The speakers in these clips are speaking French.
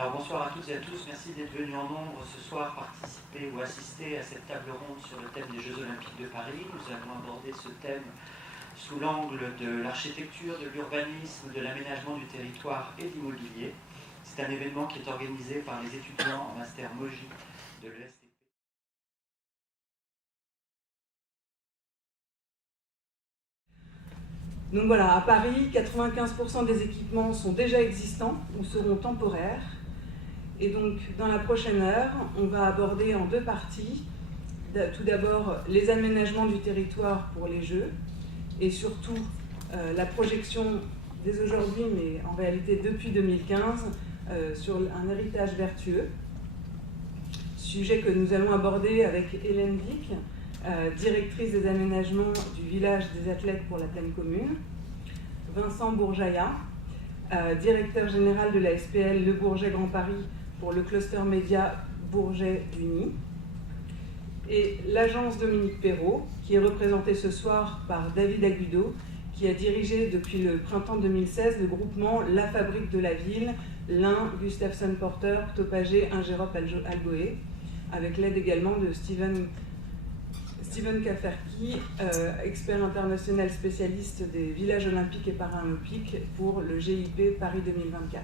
Alors bonsoir à toutes et à tous, merci d'être venus en nombre ce soir participer ou assister à cette table ronde sur le thème des Jeux Olympiques de Paris. Nous allons aborder ce thème sous l'angle de l'architecture, de l'urbanisme, de l'aménagement du territoire et de l'immobilier. C'est un événement qui est organisé par les étudiants en master MOJI de l'ESTP. Donc voilà, à Paris, 95% des équipements sont déjà existants ou seront temporaires. Et donc, dans la prochaine heure, on va aborder en deux parties. Tout d'abord, les aménagements du territoire pour les Jeux, et surtout la projection dès aujourd'hui, mais en réalité depuis 2015, sur un héritage vertueux. Sujet que nous allons aborder avec Hélène Vic, directrice des aménagements du village des athlètes pour la Plaine Commune, Vincent Bourjaïa, directeur général de la SPL Le Bourget Grand Paris pour le cluster média Bourget Uni, et l'agence Dominique Perrault, qui est représentée ce soir par David Agudo, qui a dirigé depuis le printemps 2016 le groupement La Fabrique de la Ville, Lin, Gustafsson Porter, Topagé, Ingerop, Algoé, avec l'aide également de Steven Kaferki, expert international spécialiste des villages olympiques et paralympiques pour le GIP Paris 2024.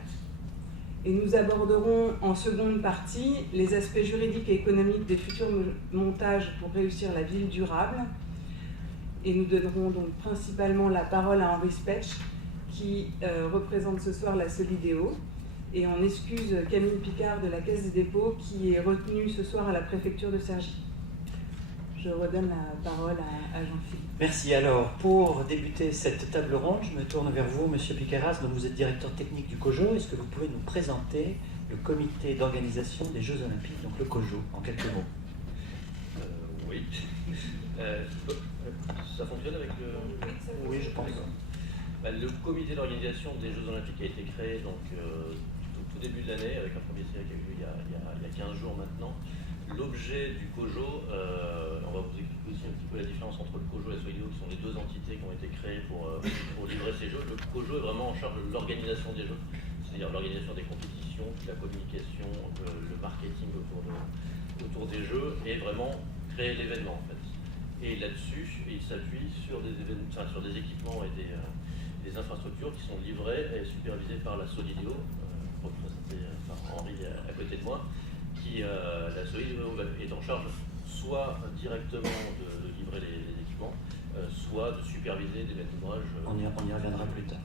Et nous aborderons en seconde partie les aspects juridiques et économiques des futurs montages pour réussir la ville durable. Et nous donnerons donc principalement la parole à Henri Spetch, qui représente ce soir la Solidéo. Et on excuse Camille Picard de la Caisse des dépôts, qui est retenue ce soir à la préfecture de Cergy. Je redonne la parole à Jean-Philippe. Merci. Alors, pour débuter cette table ronde, je me tourne vers vous, Monsieur Picaras, dont vous êtes directeur technique du COJO. Est-ce que vous pouvez nous présenter le comité d'organisation des Jeux Olympiques, donc le COJO, en quelques mots? Oui. Ça fonctionne avec le... Oui, je pense. Le comité d'organisation des Jeux Olympiques a été créé donc, tout début de l'année, avec un premier série qui a eu lieu il y a 15 jours maintenant. L'objet du COJO, on va vous expliquer aussi un petit peu la différence entre le COJO et la Solidéo, qui sont les deux entités qui ont été créées pour livrer ces Jeux. Le COJO est vraiment en charge de l'organisation des Jeux, c'est-à-dire l'organisation des compétitions, la communication, le marketing autour des Jeux, et vraiment créer l'événement en fait. Et là-dessus, il s'appuie sur des équipements et des infrastructures qui sont livrées et supervisées par la Solidéo, représentée par Henri à côté de moi. La Solidéo est en charge soit directement de livrer les équipements, soit de superviser des maîtres d'ouvrage. On y reviendra plus tard.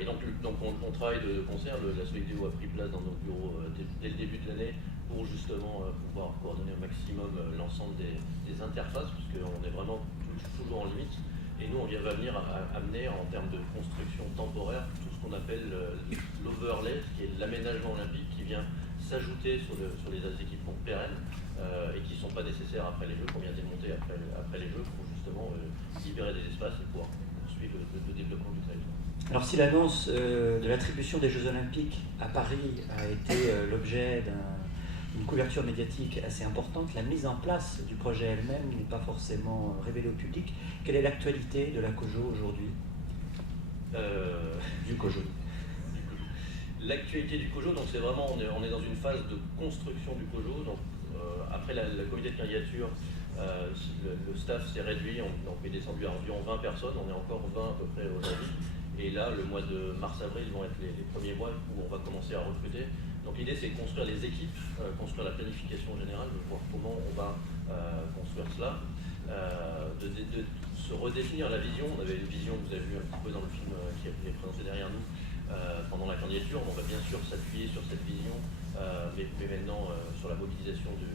Et donc on travaille de concert. La Solidéo a pris place dans nos bureaux dès le début de l'année pour justement pouvoir coordonner au maximum l'ensemble des interfaces, puisqu'on est vraiment toujours en limite. Et nous, on va venir amener en termes de construction temporaire tout ce qu'on appelle l'overlay, qui est l'aménagement olympique, qui vient s'ajouter sur les équipements pérennes et qui ne sont pas nécessaires après les Jeux, qu'on vient démonter après les Jeux pour justement libérer des espaces et pouvoir poursuivre le développement du territoire. Alors si l'annonce de l'attribution des Jeux Olympiques à Paris a été l'objet d'une couverture médiatique assez importante, la mise en place du projet elle-même n'est pas forcément révélée au public. Quelle est l'actualité de la COJO aujourd'hui? Du COJO. L'actualité du COJO, donc c'est vraiment, on est dans une phase de construction du COJO. Donc, après le comité de candidature, le staff s'est réduit, on est descendu à environ 20 personnes, on est encore 20 à peu près aujourd'hui. Et là, le mois de mars-avril vont être les premiers mois où on va commencer à recruter. Donc l'idée, c'est de construire les équipes, construire la planification générale, de voir comment on va construire cela, de se redéfinir la vision. On avait une vision, vous avez vu un petit peu dans le film qui est présenté derrière nous, pendant la candidature. On va bien sûr s'appuyer sur cette vision, mais maintenant sur la mobilisation du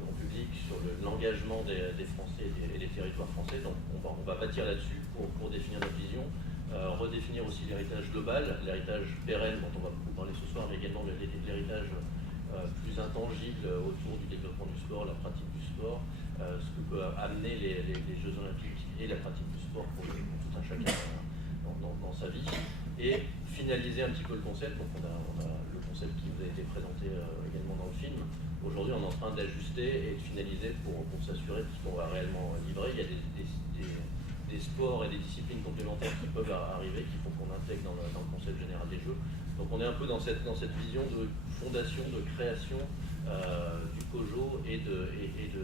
grand public, sur l'engagement des Français et des territoires français. Donc on va bâtir là-dessus pour définir notre vision, redéfinir aussi l'héritage global, l'héritage pérenne dont on va beaucoup parler ce soir, mais également l'héritage plus intangible autour du développement du sport, la pratique du sport, ce que peut amener les Jeux Olympiques et la pratique du sport pour tout un chacun dans sa vie. Et finaliser un petit peu le concept. Donc on a le concept qui vous a été présenté également dans le film. Aujourd'hui, on est en train d'ajuster et de finaliser pour s'assurer de ce qu'on va réellement livrer. Il y a des sports et des disciplines complémentaires qui peuvent arriver, qu'il faut qu'on intègre dans le concept général des Jeux. Donc on est un peu dans cette vision de fondation, de création du COJO et de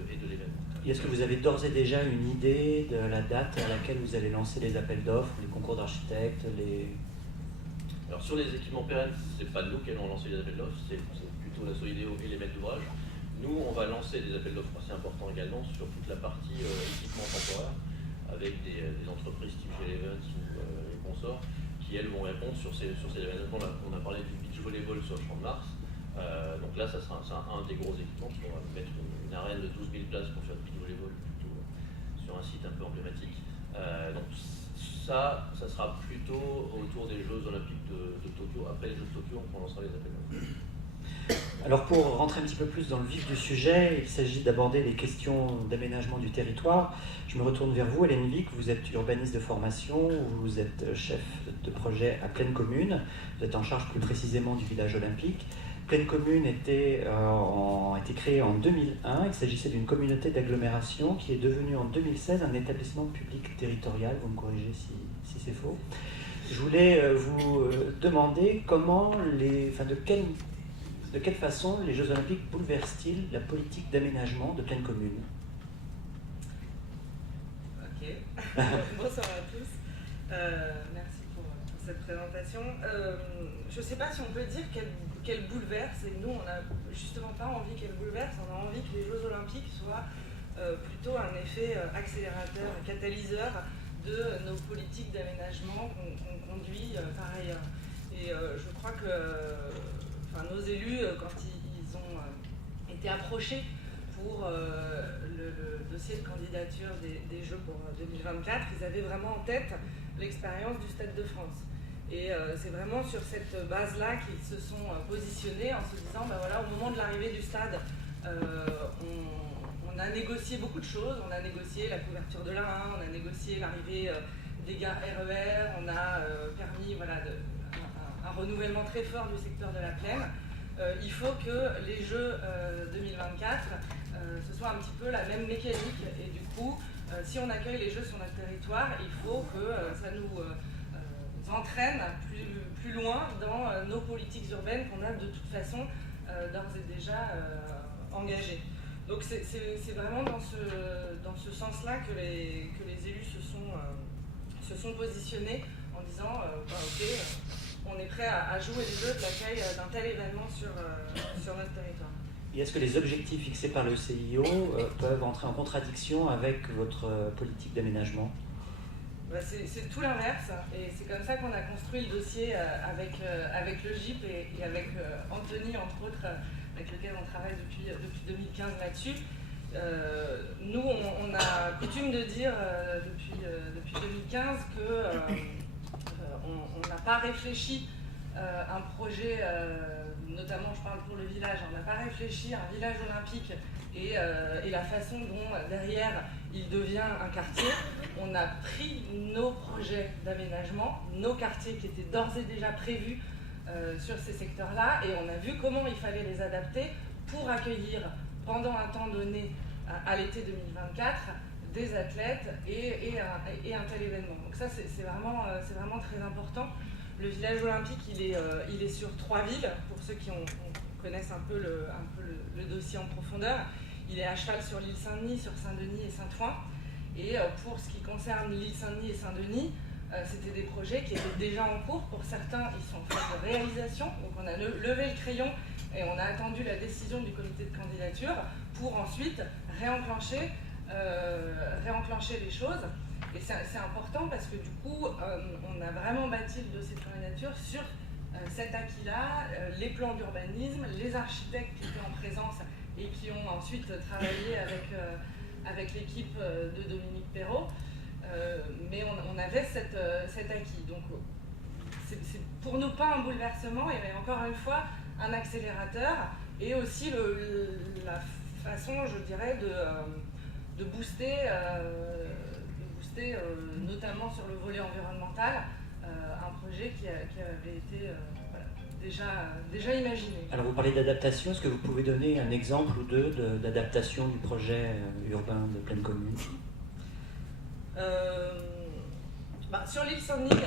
l'événement. Est-ce que vous avez d'ores et déjà une idée de la date à laquelle vous allez lancer les appels d'offres, les concours d'architectes, Alors sur les équipements pérennes, c'est pas nous qui allons lancer les appels d'offres, c'est plutôt la Solidéo et les maîtres d'ouvrage. Nous, on va lancer des appels d'offres assez importants également sur toute la partie équipement temporaire, avec des entreprises type G11 ou les consorts, qui elles vont répondre sur ces événements. On a parlé du beach volleyball sur le Champ de Mars. Donc là, ça sera un des gros équipements, parce qu'on va mettre une arène de 12 000 places pour faire du beach volleyball plutôt sur un site un peu emblématique. Donc ça sera plutôt autour des Jeux Olympiques de Tokyo. Après les Jeux de Tokyo, on lancera les appels d'offres. Alors pour rentrer un petit peu plus dans le vif du sujet, il s'agit d'aborder les questions d'aménagement du territoire. Je me retourne vers vous, Hélène Vic, vous êtes urbaniste de formation, vous êtes chef de projet à Plaine Commune, vous êtes en charge plus précisément du village olympique. Plaine Commune a été créée en 2001, il s'agissait d'une communauté d'agglomération qui est devenue en 2016 un établissement public territorial, vous me corrigez si c'est faux. Je voulais vous demander de quelle façon les Jeux Olympiques bouleversent-ils la politique d'aménagement de Plaine Commune? Ok, bonsoir à tous. Merci pour cette présentation. Je ne sais pas si on peut dire qu'elle bouleverse, et nous on n'a justement pas envie qu'elle bouleverse, on a envie que les Jeux Olympiques soient plutôt un effet accélérateur, catalyseur de nos politiques d'aménagement qu'on conduit par ailleurs. Et je crois que nos élus, quand ils ont été approchés pour le dossier de candidature des Jeux pour 2024, ils avaient vraiment en tête l'expérience du Stade de France. Et c'est vraiment sur cette base-là qu'ils se sont positionnés en se disant, voilà, au moment de l'arrivée du stade, on a négocié beaucoup de choses. On a négocié la couverture de l'A1, on a négocié l'arrivée des gares RER, on a permis un renouvellement très fort du secteur de la plaine. Il faut que les Jeux 2024, ce soit un petit peu la même mécanique. Et du coup, si on accueille les Jeux sur notre territoire, il faut que ça nous entraîne plus loin dans nos politiques urbaines qu'on a de toute façon d'ores et déjà engagées. Donc c'est vraiment dans ce sens-là que les élus se sont positionnés en disant ok, on est prêt à jouer le jeu de l'accueil d'un tel événement sur notre territoire. Et est-ce que les objectifs fixés par le CIO peuvent entrer en contradiction avec votre politique d'aménagement? C'est tout l'inverse, et c'est comme ça qu'on a construit le dossier avec le GIP et avec Anthony, entre autres, avec lequel on travaille depuis 2015 là-dessus. Nous, on a coutume de dire depuis 2015 qu'on n'a pas réfléchi un projet, notamment je parle pour le village, on n'a pas réfléchi à un village olympique et la façon dont derrière il devient un quartier. On a pris nos projets d'aménagement, nos quartiers qui étaient d'ores et déjà prévus sur ces secteurs-là, et on a vu comment il fallait les adapter pour accueillir pendant un temps donné à l'été 2024 des athlètes et un tel événement. Donc ça c'est vraiment très important. Le village olympique il est sur 3 villes, pour ceux qui connaissent un peu le dossier en profondeur. Il est à cheval sur l'île Saint-Denis, sur Saint-Denis et Saint-Ouen. Et pour ce qui concerne l'île Saint-Denis et Saint-Denis, c'était des projets qui étaient déjà en cours. Pour certains, ils sont en phase de réalisation. Donc on a levé le crayon et on a attendu la décision du comité de candidature pour ensuite réenclencher les choses. Et c'est important parce que du coup, on a vraiment bâti le dossier de candidature sur cet acquis-là, les plans d'urbanisme, les architectes qui étaient en présence et qui ont ensuite travaillé avec l'équipe de Dominique Perrault. Mais on avait cet acquis. Donc c'est pour nous pas un bouleversement, mais encore une fois un accélérateur, et aussi la façon, je dirais, de booster, notamment sur le volet environnemental, un projet qui avait été déjà imaginé. Alors vous parlez d'adaptation, est-ce que vous pouvez donner un exemple ou deux d'adaptation du projet urbain de Plaine Commune? Sur l'île Saint-Denis, il y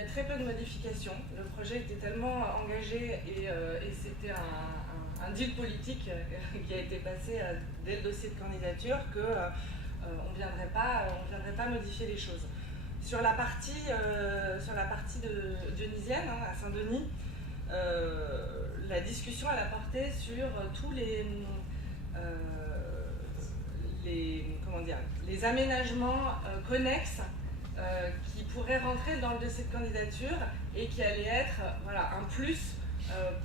a très peu de modifications. Le projet était tellement engagé et c'était un deal politique qui a été passé dès le dossier de candidature qu'on ne viendrait pas modifier les choses. Sur la partie dionysienne, à Saint-Denis, la discussion elle a porté sur tous les aménagements connexes qui pourraient rentrer dans le dossier de candidature et qui allaient être un plus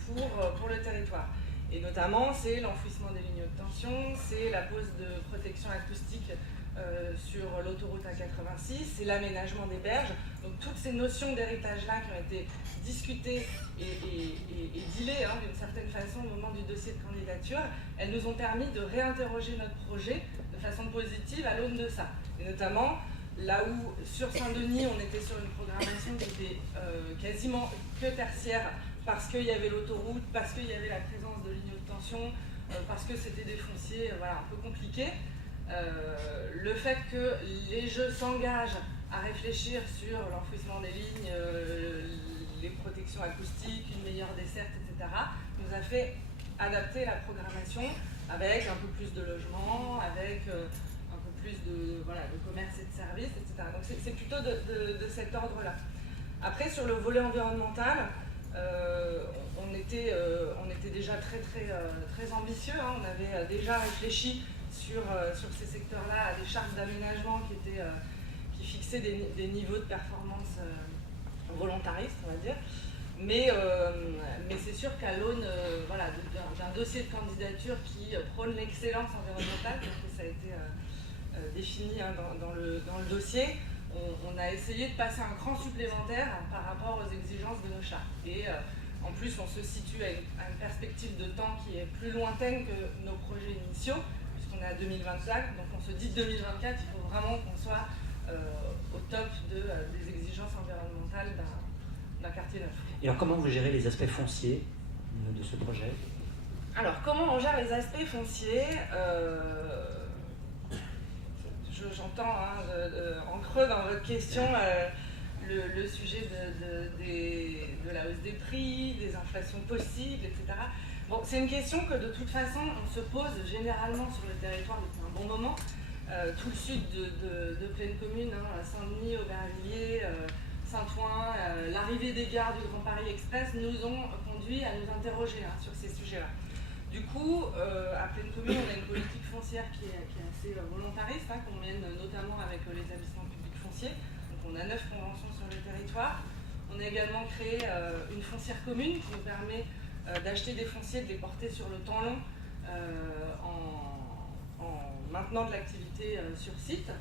pour le territoire. Et notamment, c'est l'enfouissement des lignes de tension, c'est la pose de protection acoustique sur l'autoroute A86, c'est l'aménagement des berges. Donc toutes ces notions d'héritage-là qui ont été discutées et dealées d'une certaine façon au moment du dossier de candidature, elles nous ont permis de réinterroger notre projet de façon positive à l'aune de ça. Et notamment, là où sur Saint-Denis, on était sur une programmation qui était quasiment que tertiaire, parce qu'il y avait l'autoroute, parce qu'il y avait la présence de lignes de tension, parce que c'était des fonciers un peu compliqués. Le fait que les jeux s'engagent à réfléchir sur l'enfouissement des lignes, les protections acoustiques, une meilleure desserte, etc., nous a fait adapter la programmation avec un peu plus de logements, avec un peu plus de commerce et de services, etc. Donc c'est plutôt de cet ordre-là. Après, sur le volet environnemental, on était déjà très ambitieux. On avait déjà réfléchi sur ces secteurs-là à des chartes d'aménagement qui fixaient des niveaux de performance volontaristes, on va dire. Mais c'est sûr qu'à l'aune d'un dossier de candidature qui prône l'excellence environnementale, parce que ça a été défini dans le dossier, on a essayé de passer un cran supplémentaire par rapport aux exigences de nos chartes. Et en plus, on se situe à une perspective de temps qui est plus lointaine que nos projets initiaux, puisqu'on est à 2024. Donc on se dit 2024, il faut vraiment qu'on soit au top des exigences environnementales d'un quartier neuf. Et alors comment vous gérez les aspects fonciers de ce projet? Alors comment on gère les aspects fonciers? J'entends en creux dans votre question le sujet de la hausse des prix, des inflations possibles, etc. Bon, c'est une question que de toute façon on se pose généralement sur le territoire depuis un bon moment. Tout le sud de Plaine Commune, Saint-Denis, Aubervilliers, Saint-Ouen, l'arrivée des gares du Grand Paris Express nous ont conduit à nous interroger sur ces sujets-là. Du coup, à Plaine Commune, on a une politique foncière qui est assez volontariste, qu'on mène notamment avec les établissements publics fonciers. Donc on a 9 conventions sur le territoire. On a également créé une foncière commune qui nous permet d'acheter des fonciers, de les porter sur le temps long en maintenant de l'activité sur site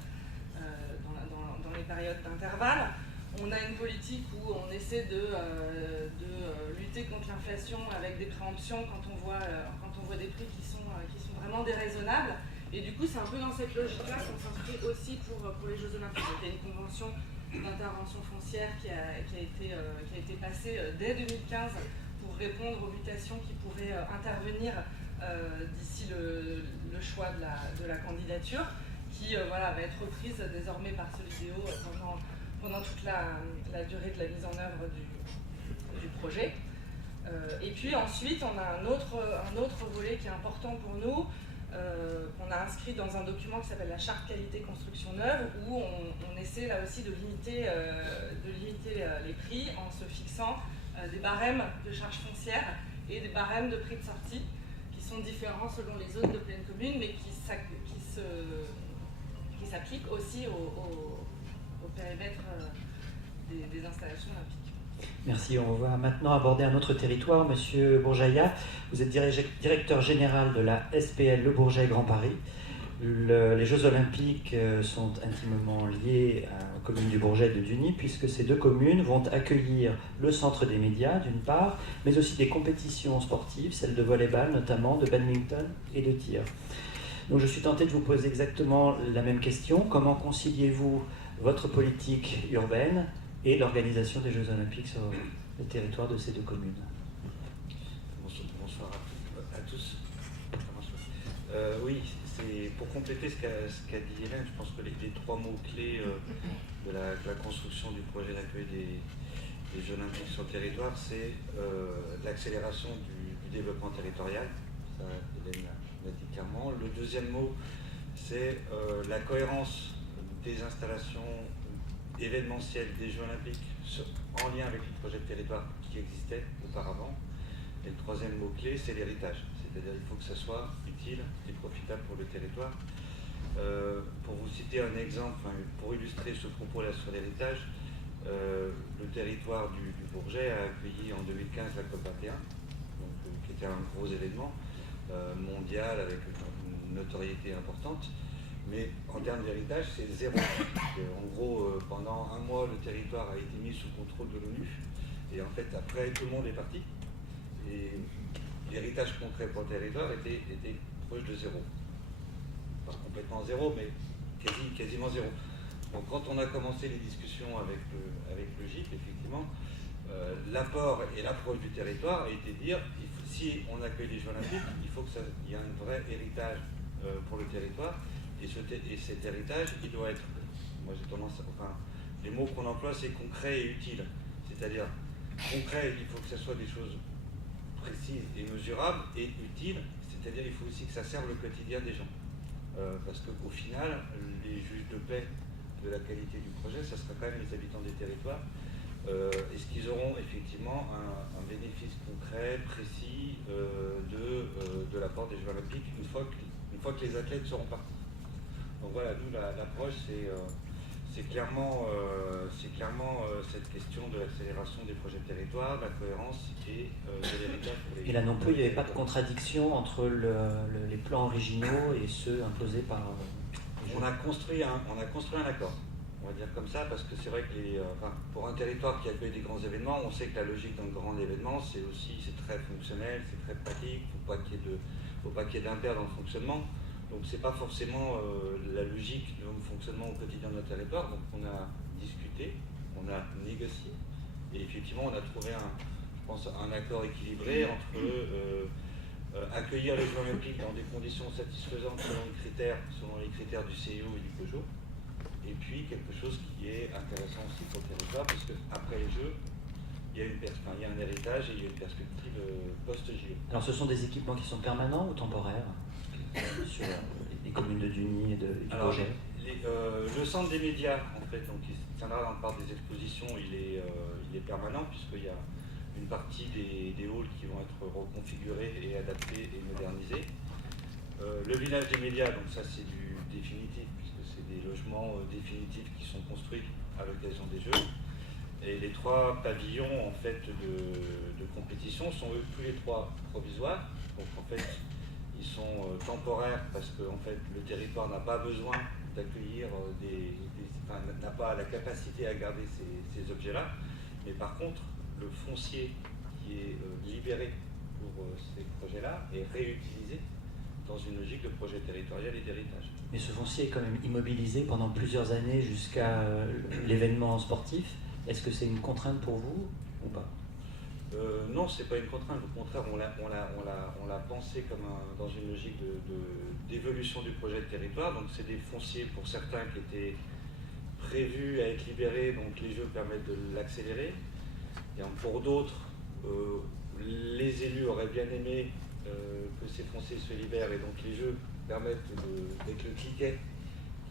dans les périodes d'intervalle. On a une politique où on essaie de lutter contre l'inflation avec des préemptions quand on voit des prix qui sont vraiment déraisonnables. Et du coup, c'est un peu dans cette logique-là qu'on s'inscrit aussi pour les Jeux Olympiques. Donc, il y a une convention d'intervention foncière qui a été passée dès 2015 pour répondre aux mutations qui pourraient intervenir d'ici le choix de la candidature, qui va être reprise désormais par Solideo pendant toute la durée de la mise en œuvre du projet. Et puis ensuite, on a un autre volet qui est important pour nous, qu'on a inscrit dans un document qui s'appelle la charte qualité construction neuve, où on essaie là aussi de limiter les prix en se fixant des barèmes de charges foncières et des barèmes de prix de sortie qui sont différents selon les zones de Plaine Commune, mais qui s'appliquent aussi au périmètre des installations olympiques. Merci. On va maintenant aborder un autre territoire. Monsieur Bourgeaillat, vous êtes directeur général de la SPL Le Bourget Grand Paris. Les Jeux Olympiques sont intimement liés aux communes du Bourget et de Duny, puisque ces deux communes vont accueillir le centre des médias, d'une part, mais aussi des compétitions sportives, celles de volleyball notamment, de badminton et de tir. Donc je suis tenté de vous poser exactement la même question. Comment conciliez-vous votre politique urbaine et l'organisation des Jeux Olympiques sur le territoire de ces deux communes? Bonsoir à tous. Oui, pour compléter ce qu'a dit Hélène, je pense que les 3 mots-clés de la construction du projet d'accueil des Jeux Olympiques sur le territoire, c'est l'accélération du développement territorial. Ça, Hélène l'a dit clairement. Le deuxième mot, c'est la cohérence des installations événementielles des Jeux Olympiques en lien avec le projet de territoire qui existait auparavant. Et le troisième mot-clé, c'est l'héritage. C'est-à-dire qu'il faut que ça soit utile et profitable pour le territoire. Pour vous citer un exemple, pour illustrer ce propos-là sur l'héritage, le territoire du Bourget a accueilli en 2015 la COP21, qui était un gros événement mondial avec une notoriété importante. Mais en termes d'héritage, c'est zéro. En gros, pendant un mois, le territoire a été mis sous contrôle de l'ONU. Et en fait, après, tout le monde est parti. Et l'héritage concret pour le territoire était proche de zéro. Pas complètement zéro, mais quasiment zéro. Donc quand on a commencé les discussions avec le GIP, effectivement, l'apport et l'approche du territoire a été de dire, si on accueille les Jeux Olympiques, il faut qu'il y ait un vrai héritage pour le territoire. Et cet héritage, il doit être, moi j'ai tendance à, les mots qu'on emploie, c'est concret et utile. C'est-à-dire, concret, il faut que ce soit des choses précises et mesurables, et utiles, c'est-à-dire il faut aussi que ça serve le quotidien des gens. Parce qu'au final, les juges de paix de la qualité du projet, ça sera quand même les habitants des territoires. Est-ce qu'ils auront effectivement un bénéfice concret, précis de l'apport des Jeux Olympiques une fois que les athlètes seront partis. Donc voilà, nous, l'approche, c'est clairement cette question de l'accélération des projets de territoire, de la cohérence et de l'héritage. Et là non plus, il n'y avait pas de contradiction entre les plans originaux et ceux imposés par... On a construit un accord, on va dire comme ça, parce que c'est vrai que pour un territoire qui accueille des grands événements, on sait que la logique d'un grand événement, c'est très fonctionnel, c'est très pratique, il ne faut pas qu'il y ait d'impair dans le fonctionnement. Donc c'est pas forcément la logique de fonctionnement au quotidien de notre territoire. Donc on a discuté, on a négocié, et effectivement on a trouvé un accord équilibré entre accueillir les Jeux Olympiques dans des conditions satisfaisantes selon les critères du CIO et du COJO, et puis quelque chose qui est intéressant aussi pour le territoire, parce qu'après les Jeux, il y a un héritage et il y a une perspective post-JO. Alors ce sont des équipements qui sont permanents ou temporaires sur les communes de Duny et du Bourget? Le centre des médias, en fait, donc, qui se tiendra dans le parc des expositions, il est permanent, puisqu'il y a une partie des halls qui vont être reconfigurés et adaptés et modernisés. Le village des médias, donc ça c'est du définitif, puisque c'est des logements définitifs qui sont construits à l'occasion des Jeux. Et les 3 pavillons en fait, de compétition sont tous les 3 provisoires. Donc en fait, ils sont temporaires parce que en fait, le territoire n'a pas besoin d'accueillir n'a pas la capacité à garder ces objets-là. Mais par contre, le foncier qui est libéré pour ces projets-là est réutilisé dans une logique de projet territorial et d'héritage. Mais ce foncier est quand même immobilisé pendant plusieurs années jusqu'à l'événement sportif. Est-ce que c'est une contrainte pour vous ou pas? Non, c'est pas une contrainte. Au contraire, on l'a pensé comme dans une logique d'évolution du projet de territoire. Donc c'est des fonciers pour certains qui étaient prévus à être libérés, donc les Jeux permettent de l'accélérer. Et pour d'autres, les élus auraient bien aimé que ces fonciers se libèrent, et donc les Jeux permettent d'être le cliquet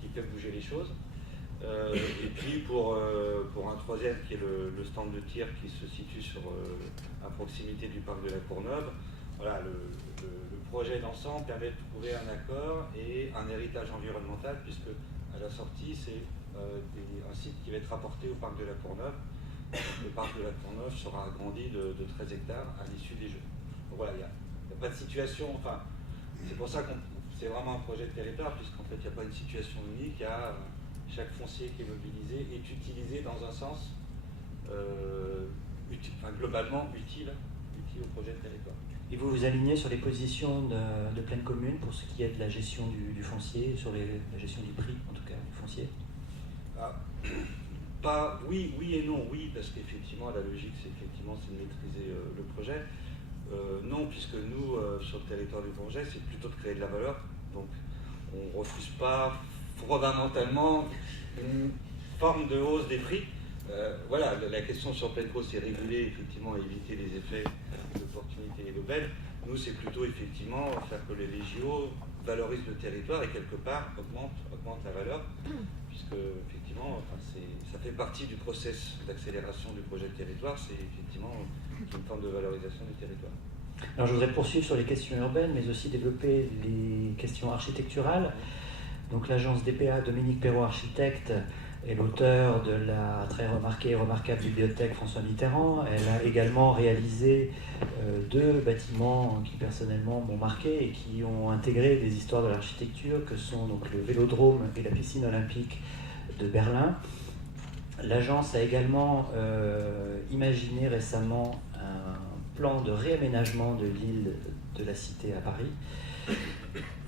qui fait bouger les choses. Et puis pour un troisième qui est le stand de tir qui se situe à proximité du parc de la Courneuve, voilà, le projet d'ensemble permet de trouver un accord et un héritage environnemental, puisque à la sortie c'est un site qui va être rapporté au parc de la Courneuve. Donc, le parc de la Courneuve sera agrandi de 13 hectares à l'issue des Jeux. Donc voilà, il n'y a pas de situation, enfin c'est pour ça que c'est vraiment un projet de territoire, puisqu'en fait il n'y a pas une situation unique. Chaque foncier qui est mobilisé est utilisé dans un sens globalement utile au projet de territoire. Et vous vous alignez sur les positions de Plaine Commune pour ce qui est de la gestion du foncier, sur la gestion du prix en tout cas du foncier? Oui et non. Oui, parce qu'effectivement la logique c'est de maîtriser le projet. Non, puisque nous sur le territoire du Bourget c'est plutôt de créer de la valeur. Donc on ne refuse pas fondamentalement une forme de hausse des prix. Voilà, la question sur Penco, c'est réguler, effectivement, et éviter les effets d'opportunité et d'aubaine. Nous, c'est plutôt, effectivement, faire que les JO valorisent le territoire et, quelque part, augmente la valeur, puisque, effectivement, ça fait partie du process d'accélération du projet de territoire, c'est effectivement une forme de valorisation du territoire. Alors, je voudrais poursuivre sur les questions urbaines, mais aussi développer les questions architecturales. Donc, l'agence DPA, Dominique Perrault, architecte, est l'auteur de la très remarquée et remarquable bibliothèque François Mitterrand. Elle a également réalisé 2 bâtiments qui personnellement m'ont marqué et qui ont intégré des histoires de l'architecture, que sont donc le Vélodrome et la piscine olympique de Berlin. L'agence a également imaginé récemment un plan de réaménagement de l'île de la Cité à Paris.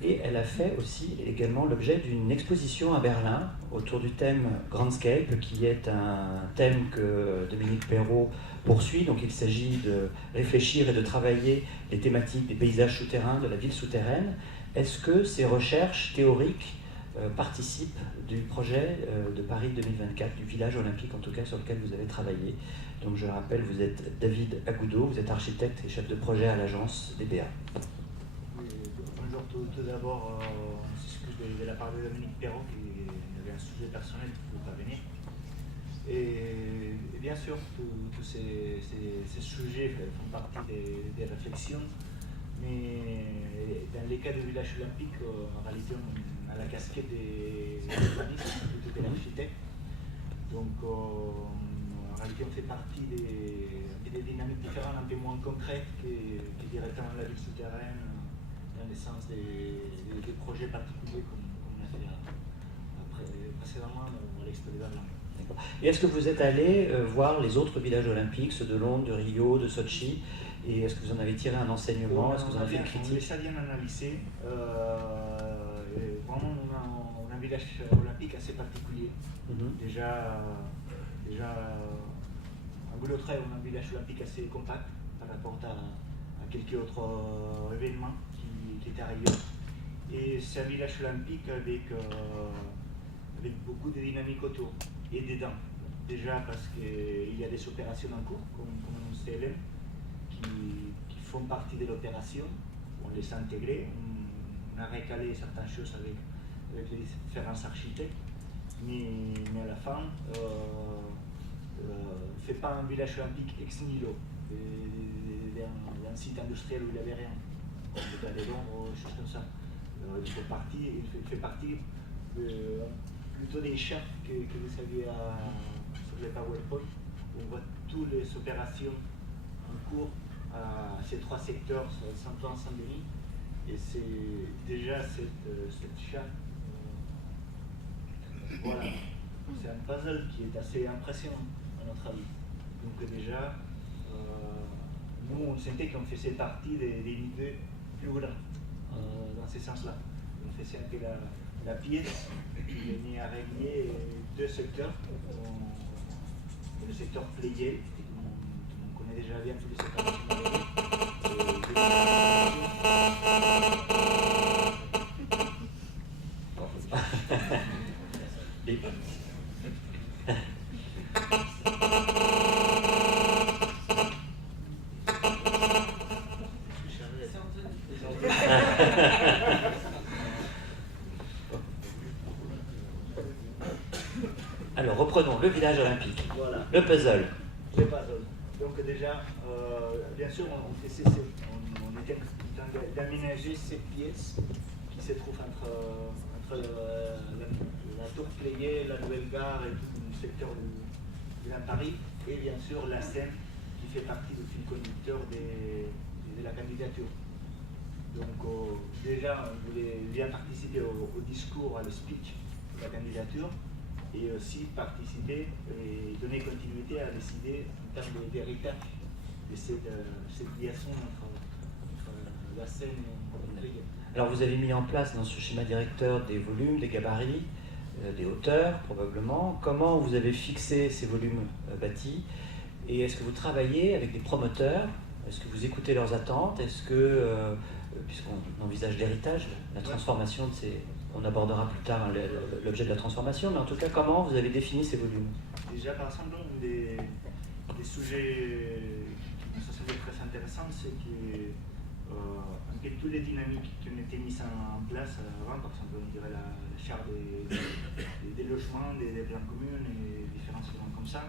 Et elle a fait aussi également l'objet d'une exposition à Berlin autour du thème Grandscape, qui est un thème que Dominique Perrault poursuit. Donc il s'agit de réfléchir et de travailler les thématiques des paysages souterrains, de la ville souterraine. Est-ce que ces recherches théoriques participent du projet de Paris 2024, du village olympique en tout cas sur lequel vous avez travaillé? Donc je le rappelle, vous êtes David Agoudot, vous êtes architecte et chef de projet à l'agence DPA. Bonjour, tout d'abord, on s'excuse de la part de Dominique Perrault qui avait un sujet personnel qui ne pouvait pas venir. Et bien sûr, tous ces sujets font partie des réflexions, mais dans les cas du village olympique, en réalité, on a la casquette des urbanistes plutôt que l'architecte. Donc, en réalité, on fait partie des dynamiques différentes, un peu moins concrètes que directement la ville souterraine, dans le sens des projets particuliers comme on a fait précédemment à l'Expo de Berlin. Et est-ce que vous êtes allé voir les autres villages olympiques, ceux de Londres, de Rio, de Sochi, et est-ce que vous en avez tiré un enseignement? Est-ce que vous en avez fait une critique? On les a bien analysés. Vraiment, on a un village olympique assez particulier. Déjà, à Boulotray, on a un village olympique assez compact par rapport à quelques autres événements qui étaient arrivés. Et c'est un village olympique avec beaucoup de dynamique autour et dedans. Déjà parce qu'il y a des opérations en cours, comme un CLM, qui font partie de l'opération. On les a intégrées, on a recalé certaines choses avec les différents architectes, mais à la fin, on ne fait pas un village olympique ex nihilo, d'un site industriel où il n'y avait rien, comme le cas des Londres, choses comme ça. Il fait partie plutôt des chartes que vous savez sur les PowerPoint, où on voit toutes les opérations en cours à ces 3 secteurs, Saint-Ouen, Saint-Denis, et c'est déjà cette charte. Voilà, c'est un puzzle qui est assez impressionnant à notre avis. Donc déjà, nous on sentait qu'on faisait partie des niveaux plus grands dans ce sens-là. On faisait un peu la pièce qui venait à régler 2 secteurs. Le secteur playé, on connaît déjà bien tous les secteurs Alors reprenons le village olympique, voilà. le puzzle. Le puzzle. Donc déjà, bien sûr, on était en train d'aménager ces pièces qui se trouvent entre la tour Pleyel, la nouvelle gare et tout le secteur de Grand Paris, et bien sûr la Seine qui fait partie du fil conducteur de la candidature. Donc déjà, on voulait bien participer au discours, à le speech de la candidature, et aussi participer et donner continuité à décider en termes d'héritage de cette liaison entre la Seine et le Pleyel. Alors vous avez mis en place dans ce schéma directeur des volumes, des gabarits, des hauteurs probablement. Comment vous avez fixé ces volumes bâtis? Et est-ce que vous travaillez avec des promoteurs? Est-ce que vous écoutez leurs attentes? Est-ce que, puisqu'on envisage l'héritage, la transformation de On abordera plus tard l'objet de la transformation, mais en tout cas, comment vous avez défini ces volumes? Déjà, par exemple, des sujets qui nous semblaient très intéressants, c'est que un peu toutes les dynamiques qui ont été mises en place avant, par exemple, on dirait la charte des logements, des plans communs et différents éléments comme ça,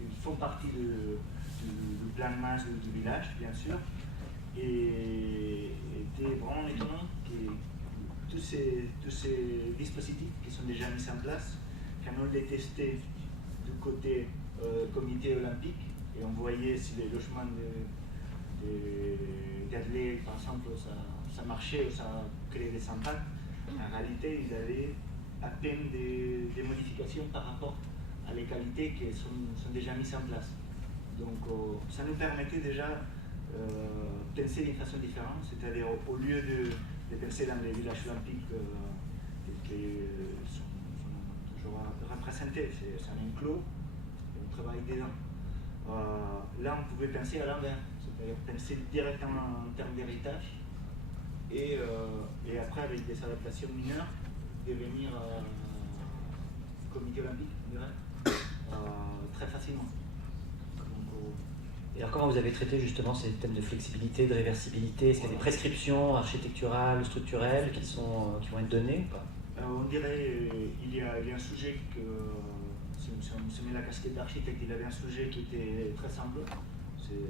ils font partie du plan de masse du village, bien sûr, et était vraiment étonnant que tous ces dispositifs qui sont déjà mis en place, quand on les testait du côté comité olympique, et on voyait si les logements d'athlètes, par exemple, ça marchait ou ça créait des impacts, en réalité, ils avaient à peine des modifications par rapport à les qualités qui sont déjà mises en place. Donc ça nous permettait déjà de penser d'une façon différente, c'est-à-dire au lieu de penser dans les villages olympiques qui sont toujours représentés, c'est un enclos, et on travaille dedans. Là, on pouvait penser à l'envers, c'est-à-dire penser directement en termes d'héritage, et après, avec des adaptations mineures, devenir comité olympique, on dirait, très facilement. Et alors comment vous avez traité justement ces thèmes de flexibilité, de réversibilité? Est-ce qu'il y a des prescriptions architecturales, structurelles qui vont être données ou pas? On dirait il y a un sujet que, si on se met la casquette d'architecte, il avait un sujet qui était très simple,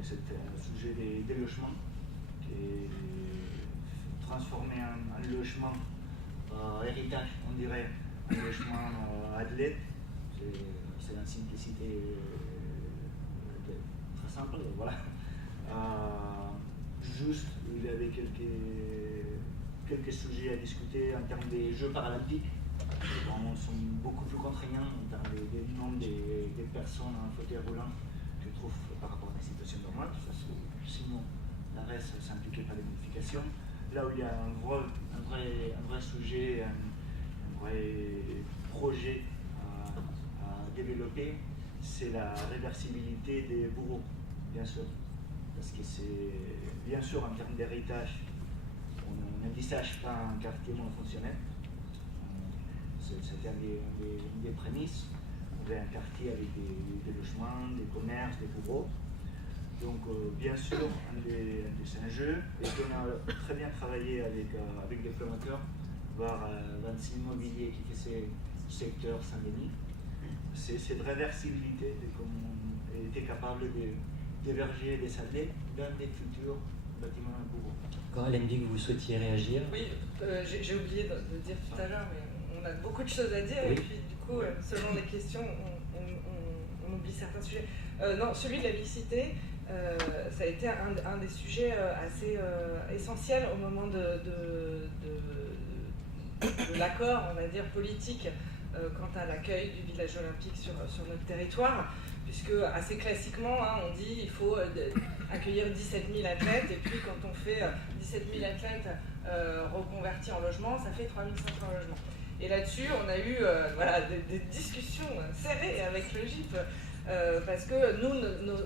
c'était un sujet des logements, qui est transformé en logement héritage, on dirait, un logement athlète, c'est une simplicité très simple, voilà. Juste, il y avait quelques sujets à discuter en termes des Jeux paralympiques, qui vraiment sont beaucoup plus contraignants en termes du nombre des personnes en fauteuil roulant que je trouve par rapport à des situations normales, parce que sinon, la reste ne s'impliquait pas des modifications. Là où il y a un vrai sujet, un vrai projet à développer, c'est la réversibilité des bourreaux, bien sûr. Parce que c'est, bien sûr, en termes d'héritage, on n'envisage pas un quartier monofonctionnel. C'était une des prémices. On avait un quartier avec des logements, des commerces, des bureaux. Donc, bien sûr, c'est un jeu. Et puis, on a très bien travaillé avec des promoteurs, voire Vinci Immobilier qui fait ce secteur Saint-Denis. C'est cette réversibilité de comment on était capable d'héberger des athlètes dans des futurs bâtiments à bureaux. Quand Hélène Big, vous souhaitiez réagir? Oui, j'ai oublié de dire tout à l'heure, mais on a beaucoup de choses à dire, oui. Et puis du coup, selon les questions, on oublie certains sujets. Non, celui de la mixité, ça a été un des sujets assez essentiels au moment de l'accord, on va dire, politique quant à l'accueil du village olympique sur notre territoire, puisque assez classiquement, on dit qu'il faut accueillir 17 000 athlètes, et puis quand on fait 17 000 athlètes reconvertis en logement, ça fait 3 500 logements. Et là-dessus, on a eu des discussions serrées avec le GIP, parce que nous,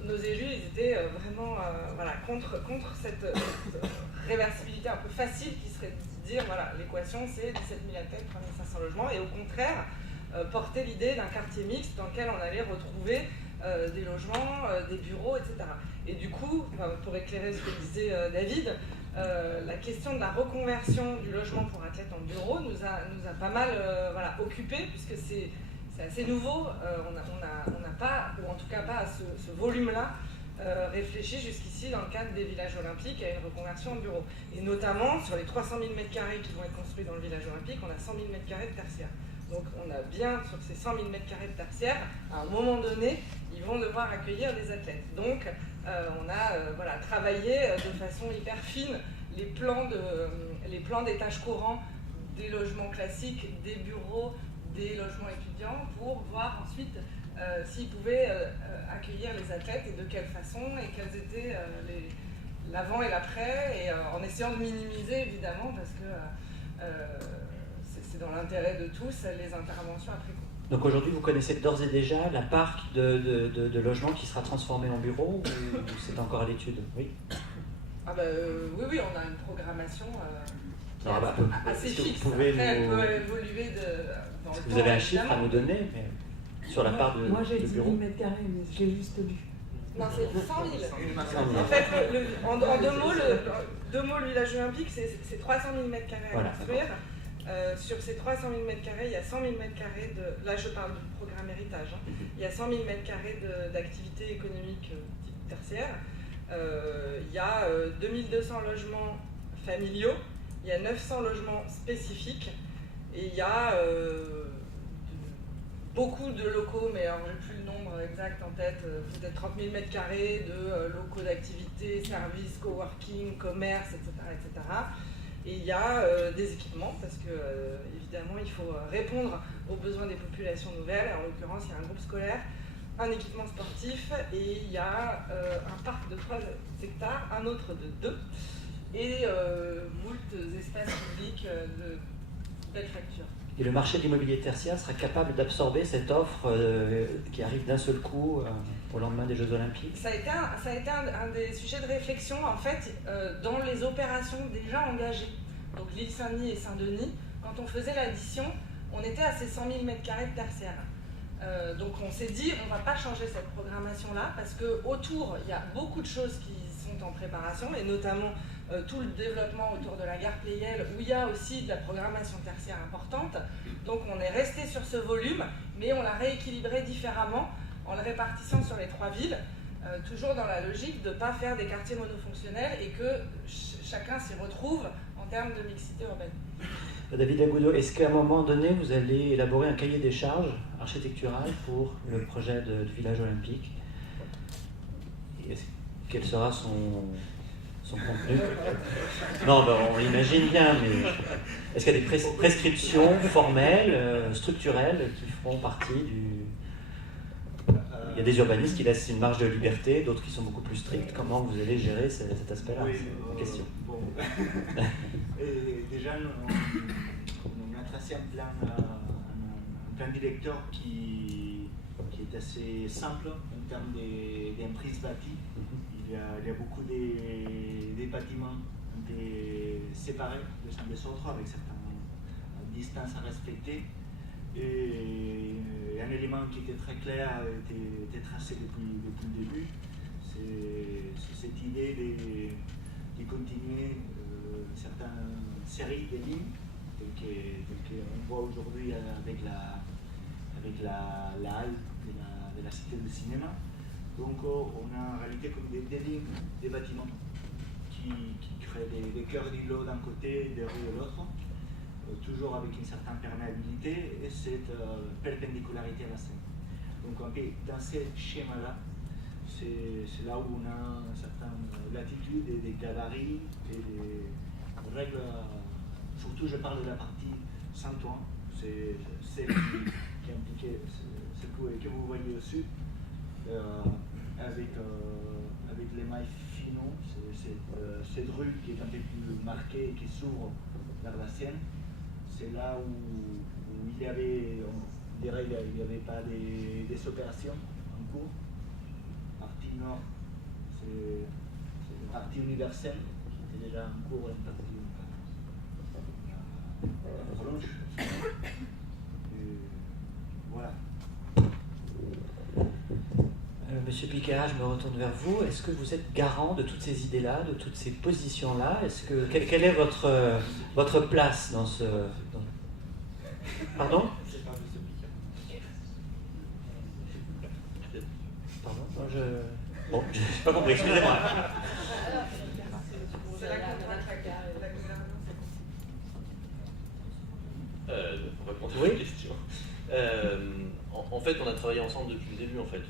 nos élus, ils étaient vraiment contre cette réversibilité un peu facile qui serait de dire, voilà, l'équation c'est 17 000 athlètes, 3 500 logements, et au contraire, porter l'idée d'un quartier mixte dans lequel on allait retrouver des logements, des bureaux, etc. Et du coup, pour éclairer ce que disait David, la question de la reconversion du logement pour athlètes en bureau nous a pas mal occupés, puisque c'est assez nouveau. On n'a pas, ou en tout cas pas à ce volume-là, réfléchi jusqu'ici dans le cadre des villages olympiques à une reconversion en bureau. Et notamment, sur les 300 000 m² qui vont être construits dans le village olympique, on a 100 000 m² de tertiaire. Donc on a bien, sur ces 100 000 m² de tertiaire, à un moment donné, ils vont devoir accueillir des athlètes. Donc on a travaillé de façon hyper fine les plans d'étage courant des logements classiques, des bureaux, des logements étudiants, pour voir ensuite s'ils pouvaient accueillir les athlètes et de quelle façon, et quels étaient l'avant et l'après, et en essayant de minimiser évidemment, parce que c'est dans l'intérêt de tous, les interventions après coup. Donc aujourd'hui, vous connaissez d'ores et déjà la part de logements qui sera transformée en bureau, ou c'est encore à l'étude? Oui. Oui, on a une programmation qui Alors, est assez est-ce que fixe. vous pouvez Après, elle nous- peut évoluer dans le temps. Vous avez un chiffre à évidemment. nous donner mais sur la part de Moi j'ai de 10 000 bureau mètres carrés, mais je l'ai juste lu. Non, c'est 100 000. 100 000. En fait, en deux mots, le village olympique, c'est 300 000 mètres carrés à Voilà, construire. Sur ces 300 000 mètres carrés, il y a 100 000 mètres carrés de... Là, je parle du programme héritage. Hein. Il y a 100 000 mètres carrés d'activités économiques tertiaires. Il y a 2200 logements familiaux. Il y a 900 logements spécifiques. Et il y a beaucoup de locaux, mais alors je n'ai plus le nombre exact en tête, peut-être 30 000 mètres carrés de locaux d'activité, services, coworking, commerce, etc. etc. Et il y a des équipements, parce que évidemment il faut répondre aux besoins des populations nouvelles. En l'occurrence, il y a un groupe scolaire, un équipement sportif, et il y a un parc de 3 hectares, un autre de 2, et moult espaces publics de belle facture. Et le marché de l'immobilier tertiaire sera capable d'absorber cette offre qui arrive d'un seul coup au lendemain des Jeux Olympiques? Ça a été un des sujets de réflexion, en fait, dans les opérations déjà engagées. Donc l'île Saint-Denis et Saint-Denis, quand on faisait l'addition, on était à ces 100 000 m² de tertiaire. Donc on s'est dit, on ne va pas changer cette programmation-là, parce qu'autour, il y a beaucoup de choses qui sont en préparation, et notamment tout le développement autour de la gare Pleyel, où il y a aussi de la programmation tertiaire importante. Donc on est resté sur ce volume, mais on l'a rééquilibré différemment en le répartissant sur les 3 villes, toujours dans la logique de ne pas faire des quartiers monofonctionnels et que chacun s'y retrouve en termes de mixité urbaine. David Agudelo, est-ce qu'à un moment donné, vous allez élaborer un cahier des charges architectural pour le projet du village olympique? Quel sera son contenu? Non, on l'imagine bien, mais est-ce qu'il y a des prescriptions formelles, structurelles, qui feront partie du... Il y a des urbanistes qui laissent une marge de liberté, d'autres qui sont beaucoup plus stricts. Comment vous allez gérer cet aspect-là? Oui, C'est la question. Bon. Déjà, on a tracé un plan directeur qui est assez simple en termes d'emprise bâtie. Il y a beaucoup des bâtiments séparés les uns des autres avec certaines distances à respecter. Et un élément qui était très clair était tracé depuis le début, c'est cette idée de continuer certaines séries de lignes qu'on voit aujourd'hui avec la halle de la cité du cinéma. Donc on a en réalité comme des lignes, des bâtiments qui créent des cœurs d'îlots d'un côté et des rues de l'autre, toujours avec une certaine perméabilité et cette perpendicularité à la Seine. Donc dans ce schéma-là, c'est là où on a une certaine latitude et des gabarits et des règles. Surtout, je parle de la partie Saint-Ouen, c'est celle qui est impliquée, celle que vous voyez au-dessus, avec les mailles finaux, cette rue qui est un peu plus marquée et qui s'ouvre vers la Seine. C'est là où il y avait, on dirait, il n'y avait pas des opérations en cours. Partie nord, c'est la partie universelle qui était déjà en cours, une partie prolonge. Voilà. Monsieur Piquera, je me retourne vers vous. Est-ce que vous êtes garant de toutes ces idées-là, de toutes ces positions-là? Quelle est votre place dans ce... Pardon? Pardon? Bon, je n'ai pas compris, excusez-moi. C'est la gouvernance. Pour répondre à Oui. la question. En fait, on a travaillé ensemble depuis le début. En fait,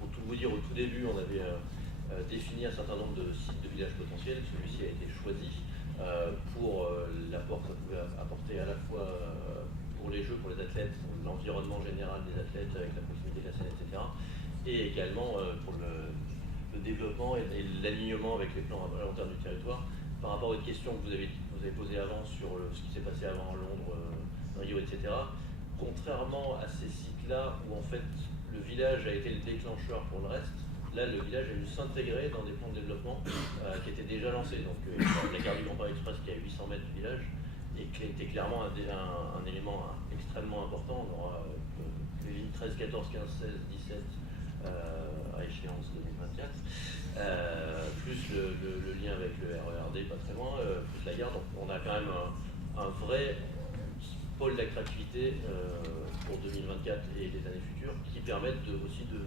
pour tout vous dire, au tout début, on avait défini un certain nombre de sites de villages potentiels. Celui-ci a été choisi pour l'apport que ça pouvait apporter à la fois pour les jeux, pour les athlètes, pour l'environnement général des athlètes avec la proximité de la Seine, etc. Et également pour le développement et l'alignement avec les plans à long terme du territoire. Par rapport à votre question que vous avez posée avant sur ce qui s'est passé avant à Londres, Rio, etc. Contrairement à ces sites-là où en fait le village a été le déclencheur pour le reste, là, le village a dû s'intégrer dans des plans de développement qui étaient déjà lancés. Donc, la gare du Grand Paris Express qui est à 800 mètres du village et qui était clairement un élément extrêmement important. On aura les lignes 13, 14, 15, 16, 17 à échéance 2024, plus le lien avec le RERD pas très loin, plus la gare. Donc, on a quand même un vrai pôle d'attractivité pour 2024 et les années futures qui permettent aussi de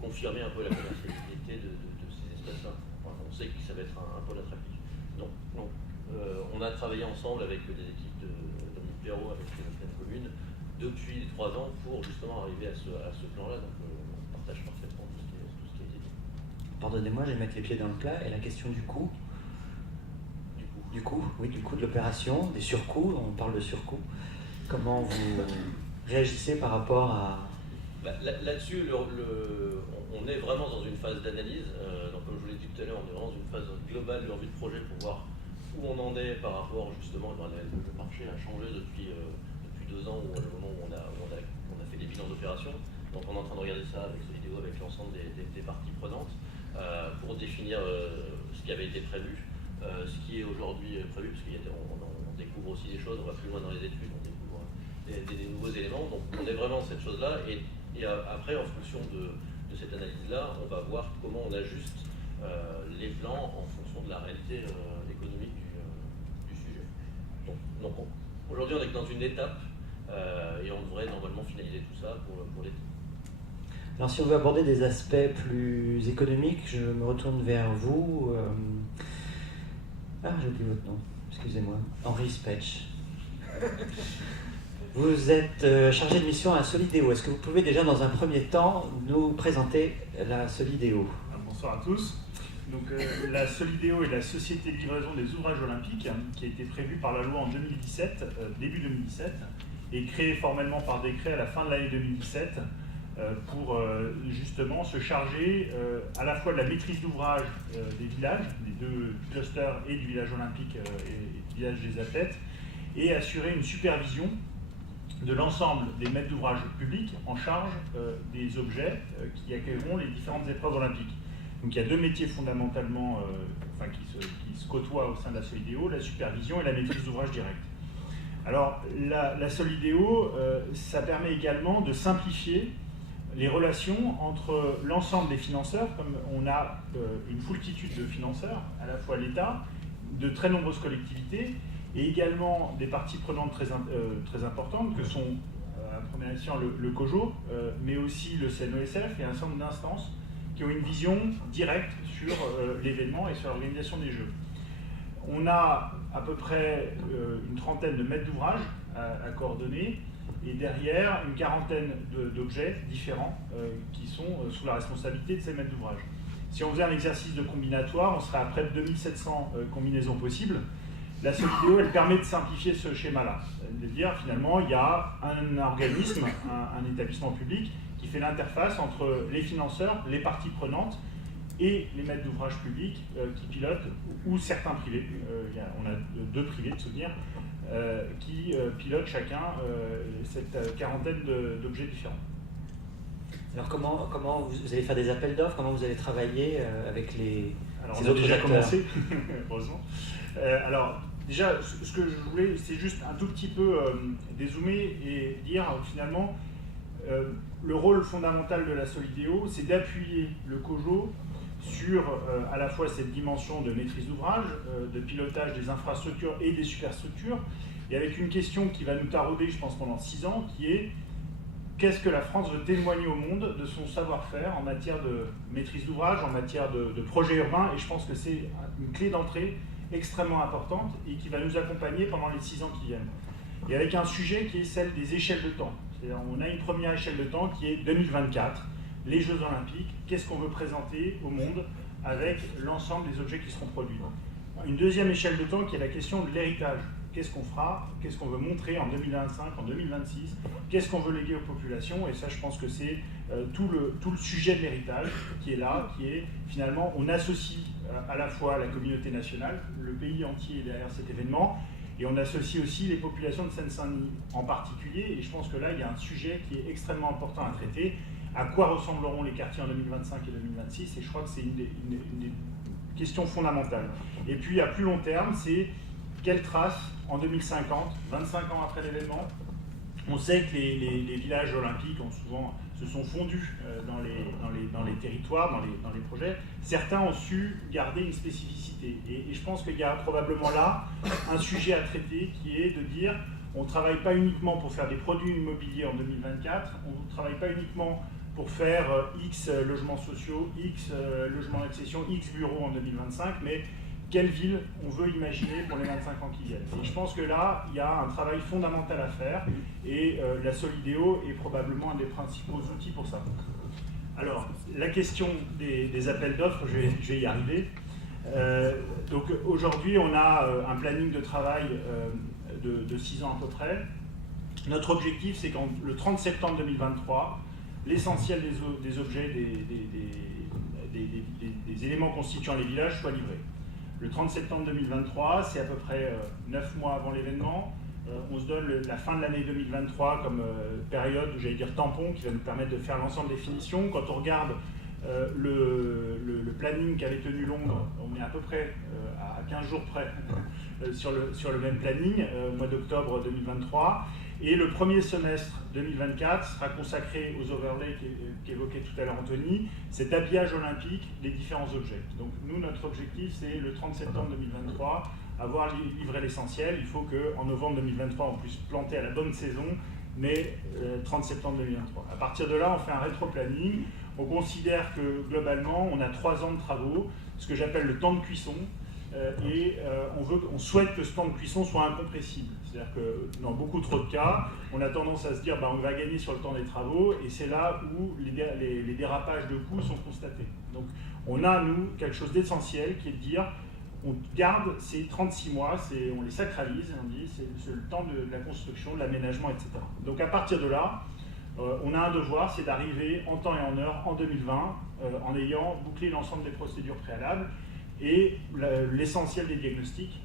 confirmer un peu la commercialité de ces espaces-là. Enfin, on sait que ça va être un pôle attractif. Donc, on a travaillé ensemble avec des équipes de Dominique Perrault, avec les communes, depuis 3 ans pour justement arriver à ce plan-là. Donc, on partage parfaitement tout ce qui a été dit. Pardonnez-moi, je vais mettre les pieds dans le plat. Et la question du coût? Du coût de l'opération, des surcoûts, on parle de surcoûts. Comment vous réagissez par rapport à... Là-dessus, on est vraiment dans une phase d'analyse. Donc, comme je vous l'ai dit tout à l'heure, on est vraiment dans une phase globale de revue de projet pour voir où on en est par rapport justement. Le marché a changé depuis 2 ans, au moment où on a fait des bilans d'opération. Donc, on est en train de regarder ça avec ce vidéo, avec l'ensemble des parties prenantes pour définir ce qui avait été prévu, ce qui est aujourd'hui prévu, parce qu'on découvre aussi des choses, on va plus loin dans les études, on découvre des nouveaux éléments. Donc, on est vraiment dans cette chose-là. Et après, en fonction de cette analyse-là, on va voir comment on ajuste les plans en fonction de la réalité économique du sujet. Donc aujourd'hui, on est dans une étape et on devrait normalement finaliser tout ça pour l'été. Alors si on veut aborder des aspects plus économiques, je me retourne vers vous. J'ai oublié votre nom, excusez-moi. Henri Spetch. Vous êtes chargé de mission à Solideo. Est-ce que vous pouvez déjà dans un premier temps nous présenter la Solideo? Bonsoir à tous. Donc, la Solideo est la société de livraison des ouvrages olympiques qui a été prévue par la loi en 2017, début 2017, et créée formellement par décret à la fin de l'année 2017 pour justement se charger à la fois de la maîtrise d'ouvrage des villages, des 2 clusters et du village olympique et du village des athlètes, et assurer une supervision de l'ensemble des maîtres d'ouvrage publics en charge des objets qui accueilleront les différentes épreuves olympiques. Donc il y a 2 métiers fondamentalement qui se côtoient au sein de la Solideo, la supervision et la maîtrise d'ouvrage direct. Alors la Solideo, ça permet également de simplifier les relations entre l'ensemble des financeurs, comme on a une foultitude de financeurs, à la fois l'État, de très nombreuses collectivités, et également des parties prenantes très importantes que sont à première échelon le COJO, mais aussi le CNOSF et un certain nombre d'instances qui ont une vision directe sur l'événement et sur l'organisation des Jeux. On a à peu près une trentaine de maîtres d'ouvrage à coordonner et derrière une quarantaine d'objets différents qui sont sous la responsabilité de ces maîtres d'ouvrage. Si on faisait un exercice de combinatoire, on serait à près de 2700 combinaisons possibles. La Solideo, elle permet de simplifier ce schéma-là. De dire, finalement, il y a un organisme, un établissement public qui fait l'interface entre les financeurs, les parties prenantes et les maîtres d'ouvrage publics qui pilotent, ou certains privés. On a 2 privés de souvenirs qui pilotent chacun cette quarantaine d'objets différents. Alors comment vous allez faire des appels d'offres? Comment vous allez travailler avec ces autres acteurs? Commencé, heureusement. Alors, déjà, ce que je voulais, c'est juste un tout petit peu dézoomer et dire finalement le rôle fondamental de la Solideo, c'est d'appuyer le COJO sur à la fois cette dimension de maîtrise d'ouvrage, de pilotage des infrastructures et des superstructures, et avec une question qui va nous tarauder, je pense, pendant 6 ans, qui est qu'est-ce que la France veut témoigner au monde de son savoir-faire en matière de maîtrise d'ouvrage, en matière de projets urbains, et je pense que c'est une clé d'entrée extrêmement importante et qui va nous accompagner pendant les 6 ans qui viennent. Et avec un sujet qui est celle des échelles de temps. C'est-à-dire, on a une première échelle de temps qui est 2024, les Jeux Olympiques, qu'est-ce qu'on veut présenter au monde avec l'ensemble des objets qui seront produits. Une deuxième échelle de temps qui est la question de l'héritage. Qu'est-ce qu'on fera, qu'est-ce qu'on veut montrer en 2025, en 2026, qu'est-ce qu'on veut léguer aux populations, et ça je pense que c'est tout le sujet de l'héritage qui est là, qui est finalement on associe à la fois la communauté nationale, le pays entier derrière cet événement, et on associe aussi les populations de Seine-Saint-Denis en particulier, et je pense que là il y a un sujet qui est extrêmement important à traiter, à quoi ressembleront les quartiers en 2025 et 2026, et je crois que c'est une des questions fondamentales. Et puis à plus long terme, c'est quelle trace en 2050, 25 ans après l'événement. On sait que les villages olympiques se sont fondus dans les territoires, dans les projets. Certains ont su garder une spécificité. Et je pense qu'il y a probablement là un sujet à traiter qui est de dire on ne travaille pas uniquement pour faire des produits immobiliers en 2024, on ne travaille pas uniquement pour faire X logements sociaux, X logements d'accession, X bureaux en 2025, mais quelle ville on veut imaginer pour les 25 ans qui viennent. Et je pense que là, il y a un travail fondamental à faire, et la Solideo est probablement un des principaux outils pour ça. Alors, la question des appels d'offres, je vais y arriver. Donc aujourd'hui, on a un planning de travail de 6 ans à peu près. Notre objectif, c'est qu'en le 30 septembre 2023, l'essentiel des objets, des éléments constituant les villages soit livré. Le 30 septembre 2023, c'est à peu près 9 mois avant l'événement. On se donne la fin de l'année 2023 comme période, j'allais dire tampon, qui va nous permettre de faire l'ensemble des finitions. Quand on regarde le planning qu'avait tenu Londres, on est à peu près à 15 jours près sur le même planning, au mois d'octobre 2023. Et le premier semestre 2024 sera consacré aux overlays qu'évoquait tout à l'heure Anthony, cet habillage olympique des différents objets. Donc nous, notre objectif, c'est le 30 septembre 2023, avoir livré l'essentiel. Il faut qu'en novembre 2023, on puisse planter à la bonne saison, mais 30 septembre 2023. À partir de là, on fait un rétro-planning. On considère que globalement, on a 3 ans de travaux, ce que j'appelle le temps de cuisson, et on souhaite que ce temps de cuisson soit incompressible. C'est-à-dire que dans beaucoup trop de cas, on a tendance à se dire on va gagner sur le temps des travaux, et c'est là où les dérapages de coûts sont constatés. Donc on a, nous, quelque chose d'essentiel qui est de dire on garde ces 36 mois, on les sacralise, on dit c'est le temps de la construction, de l'aménagement, etc. Donc à partir de là, on a un devoir, c'est d'arriver en temps et en heure en 2020 en ayant bouclé l'ensemble des procédures préalables et l'essentiel des diagnostics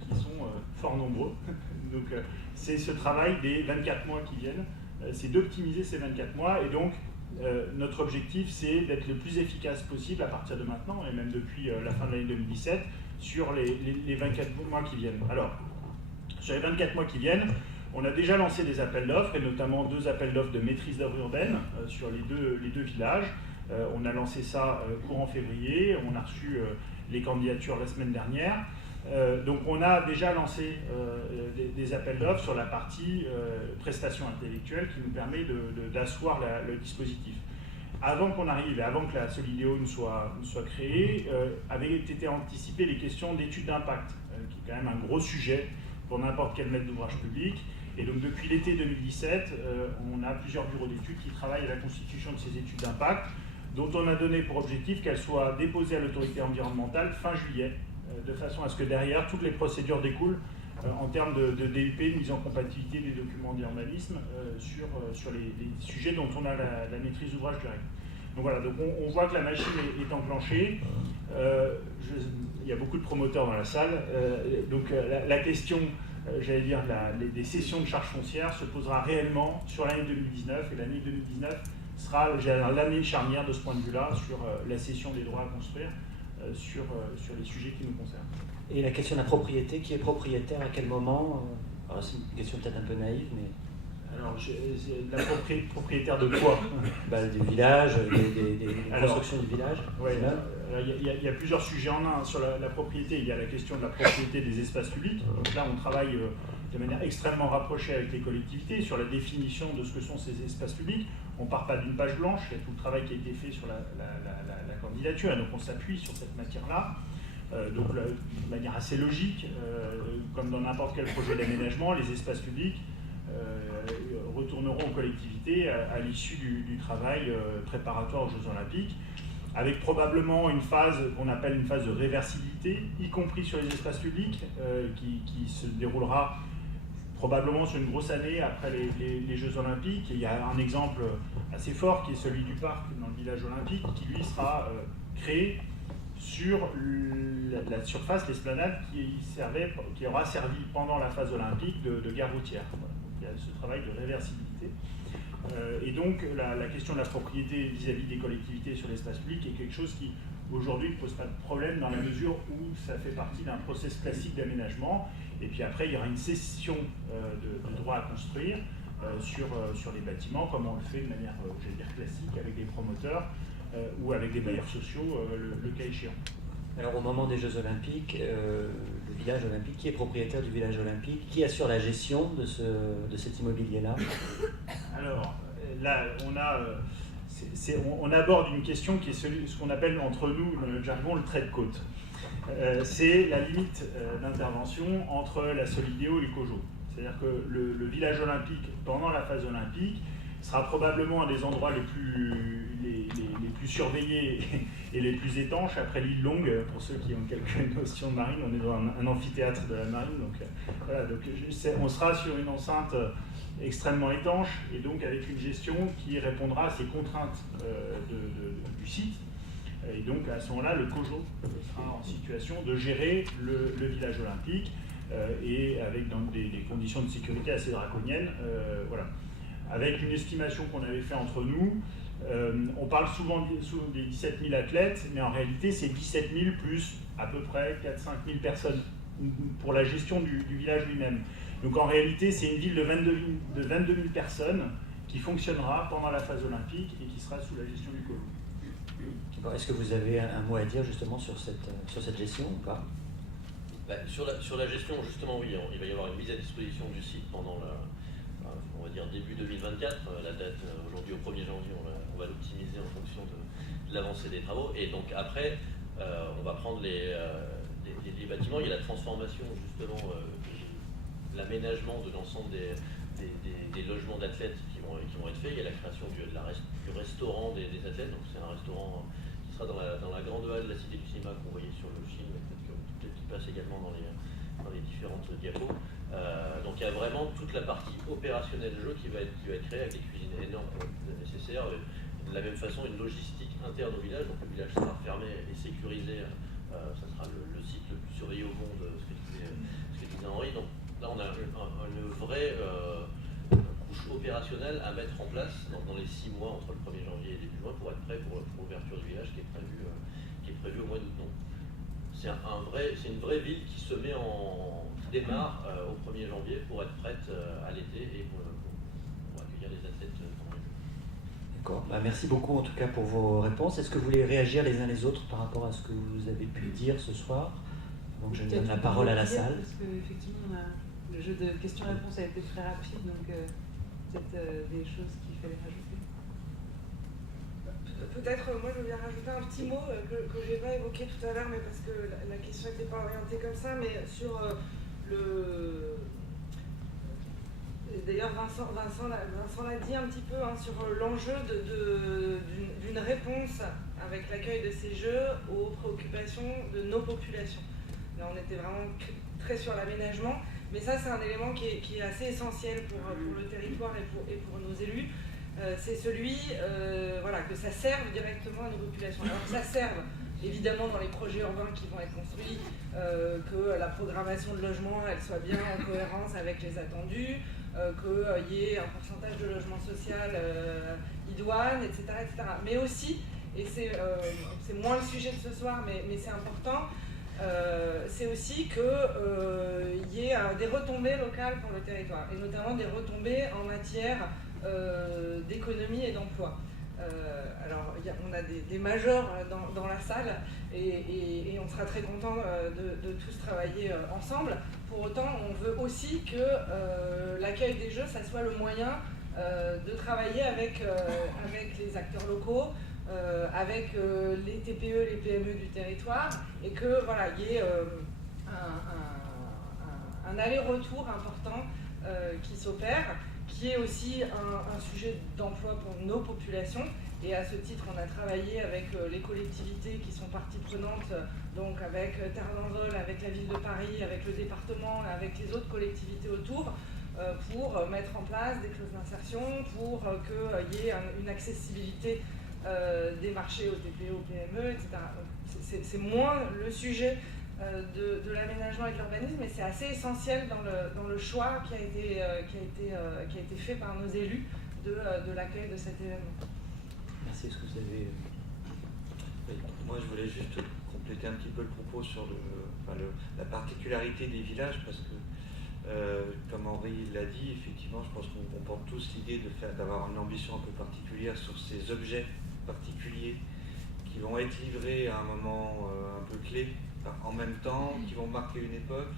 qui sont fort nombreux. Donc c'est ce travail des 24 mois qui viennent, c'est d'optimiser ces 24 mois, et donc notre objectif c'est d'être le plus efficace possible à partir de maintenant, et même depuis la fin de l'année 2017, sur les 24 mois qui viennent. Alors, sur les 24 mois qui viennent, on a déjà lancé des appels d'offres, et notamment 2 appels d'offres de maîtrise d'œuvre urbaine sur les deux villages. On a lancé ça courant février, on a reçu les candidatures la semaine dernière. Donc on a déjà lancé des appels d'offres sur la partie prestations intellectuelles qui nous permet d'asseoir le dispositif. Avant qu'on arrive, et avant que la Solideo ne soit créée, avaient été anticipées les questions d'études d'impact, qui est quand même un gros sujet pour n'importe quel maître d'ouvrage public. Et donc depuis l'été 2017, on a plusieurs bureaux d'études qui travaillent à la constitution de ces études d'impact, dont on a donné pour objectif qu'elles soient déposées à l'autorité environnementale fin juillet, de façon à ce que derrière, toutes les procédures découlent en termes de DUP, de mise en compatibilité des documents d'urbanisme sur les sujets dont on a la maîtrise d'ouvrage directe. Donc voilà, donc on voit que la machine est enclenchée. Il y a beaucoup de promoteurs dans la salle. Donc la question, j'allais dire, des cessions de charges foncières se posera réellement sur l'année 2019, et l'année 2019 sera l'année charnière de ce point de vue-là sur la cession des droits à construire, sur les sujets qui nous concernent. Et la question de la propriété, qui est propriétaire, à quel moment? Alors c'est une question peut-être un peu naïve, mais... Alors, la propriétaire de quoi? Du village, des constructions du village. Ouais, il y a plusieurs sujets en un. Sur la propriété, il y a la question de la propriété des espaces publics. Donc là, on travaille de manière extrêmement rapprochée avec les collectivités sur la définition de ce que sont ces espaces publics. On ne part pas d'une page blanche, il y a tout le travail qui a été fait sur la candidature, et donc on s'appuie sur cette matière-là. Donc de manière assez logique, comme dans n'importe quel projet d'aménagement, les espaces publics retourneront aux collectivités à l'issue du travail préparatoire aux Jeux Olympiques, avec probablement une phase qu'on appelle une phase de réversibilité, y compris sur les espaces publics, qui se déroulera probablement sur une grosse année après les Jeux Olympiques. Et il y a un exemple assez fort qui est celui du parc dans le village olympique, qui lui sera créé sur la surface, l'esplanade qui aura servi pendant la phase olympique de gare routière. Voilà. Donc, il y a ce travail de réversibilité. Et donc la question de la propriété vis-à-vis des collectivités sur l'espace public est quelque chose qui aujourd'hui ne pose pas de problème dans la mesure où ça fait partie d'un process classique d'aménagement. Et puis après, il y aura une cession de droit à construire sur les bâtiments, comme on le fait de manière, j'allais dire, classique avec des promoteurs ou avec des bailleurs sociaux, le cas échéant. Alors au moment des Jeux Olympiques, le village olympique, qui est propriétaire du village olympique, qui assure la gestion de cet immobilier-là? Alors là, on aborde une question qui est ce qu'on appelle entre nous, dans notre jargon, le trait de côte. C'est la limite d'intervention entre la Solidéo et le COJO. C'est-à-dire que le village olympique, pendant la phase olympique, sera probablement un des endroits les plus surveillés et les plus étanches après l'île Longue. Pour ceux qui ont quelques notions de marine, on est dans un amphithéâtre de la marine. Donc, voilà, on sera sur une enceinte extrêmement étanche et donc avec une gestion qui répondra à ces contraintes du site. Et donc à ce moment-là, le COJO sera en situation de gérer le village olympique et avec des conditions de sécurité assez draconiennes. Voilà. Avec une estimation qu'on avait fait entre nous, on parle souvent des 17 000 athlètes, mais en réalité c'est 17 000 plus à peu près 4 000 à 5 000 personnes pour la gestion du village lui-même. Donc en réalité c'est une ville de 22 000 personnes qui fonctionnera pendant la phase olympique et qui sera sous la gestion du COJO. Est-ce que vous avez un mot à dire justement sur cette gestion ou pas? Sur la gestion, justement, oui, il va y avoir une mise à disposition du site pendant on va dire début 2024. La date, aujourd'hui au 1er janvier, on va l'optimiser en fonction de l'avancée des travaux. Et donc après, on va prendre les bâtiments. Il y a la transformation, justement, l'aménagement de l'ensemble des logements d'athlètes qui vont être faits. Il y a la création du restaurant des athlètes. Donc c'est un restaurant qui sera dans la grande halle de la Cité du Cinéma qu'on voyait sur le film, peut-être qui passe également dans les différentes diapos. Donc il y a vraiment toute la partie opérationnelle du jeu qui va être créée avec des cuisines énormes pour être nécessaires. De la même façon, une logistique interne au village. Donc le village sera fermé et sécurisé. Ça sera le site le plus surveillé au monde, ce que disait Henri. Donc là, on a une vraie couche opérationnelle à mettre en place dans les 6 mois entre le 1er janvier et début juin pour être prêt pour l'ouverture du village qui est prévue au mois d'août. Donc c'est une vraie ville qui démarre au 1er janvier pour être prête à l'été et pour accueillir les athlètes pendant les Jeux. D'accord. Merci beaucoup en tout cas pour vos réponses. Est-ce que vous voulez réagir les uns les autres par rapport à ce que vous avez pu dire ce soir? Donc je donne la parole à la salle. Parce qu'effectivement, le jeu de questions-réponses a été très rapide, donc peut-être des choses qu'il fallait rajouter. Peut-être, moi je voulais rajouter un petit mot que je n'ai pas évoqué tout à l'heure, mais parce que la question n'était pas orientée comme ça, mais sur D'ailleurs, Vincent l'a dit un petit peu sur l'enjeu d'une réponse avec l'accueil de ces jeux aux préoccupations de nos populations. Là, on était vraiment très sur l'aménagement, mais ça, c'est un élément qui est assez essentiel pour le territoire et pour nos élus. C'est celui que ça serve directement à nos populations. Alors que ça serve évidemment dans les projets urbains qui vont être construits, que la programmation de logement elle soit bien en cohérence avec les attendus, qu'il y ait un pourcentage de logement social idoine, etc., etc. Mais aussi, et c'est moins le sujet de ce soir, mais c'est important, c'est aussi qu'il y ait des retombées locales pour le territoire, et notamment des retombées en matière d'économie et d'emploi. Alors, on a des majors dans la salle et on sera très content de tous travailler ensemble. Pour autant, on veut aussi que l'accueil des Jeux, ça soit le moyen de travailler avec les acteurs locaux, avec les TPE, les PME du territoire, et que voilà, il y ait un aller-retour important qui s'opère, qui est aussi un sujet d'emploi pour nos populations. Et à ce titre, on a travaillé avec les collectivités qui sont parties prenantes, donc avec Terre d'Envol, avec la ville de Paris, avec le département, avec les autres collectivités autour, pour mettre en place des clauses d'insertion, pour qu'il y ait une accessibilité des marchés aux TPE, aux PME, etc. C'est moins le sujet de l'aménagement et de l'urbanisme, mais c'est assez essentiel dans le choix qui a été fait par nos élus de l'accueil de cet événement. Merci, est-ce que vous avez... Moi, je voulais juste compléter un petit peu le propos sur la particularité des villages, parce que, comme Henri l'a dit, effectivement, je pense qu'on porte tous l'idée d'avoir une ambition un peu particulière sur ces objets particuliers qui vont être livrés à un moment un peu clé, en même temps, qui vont marquer une époque,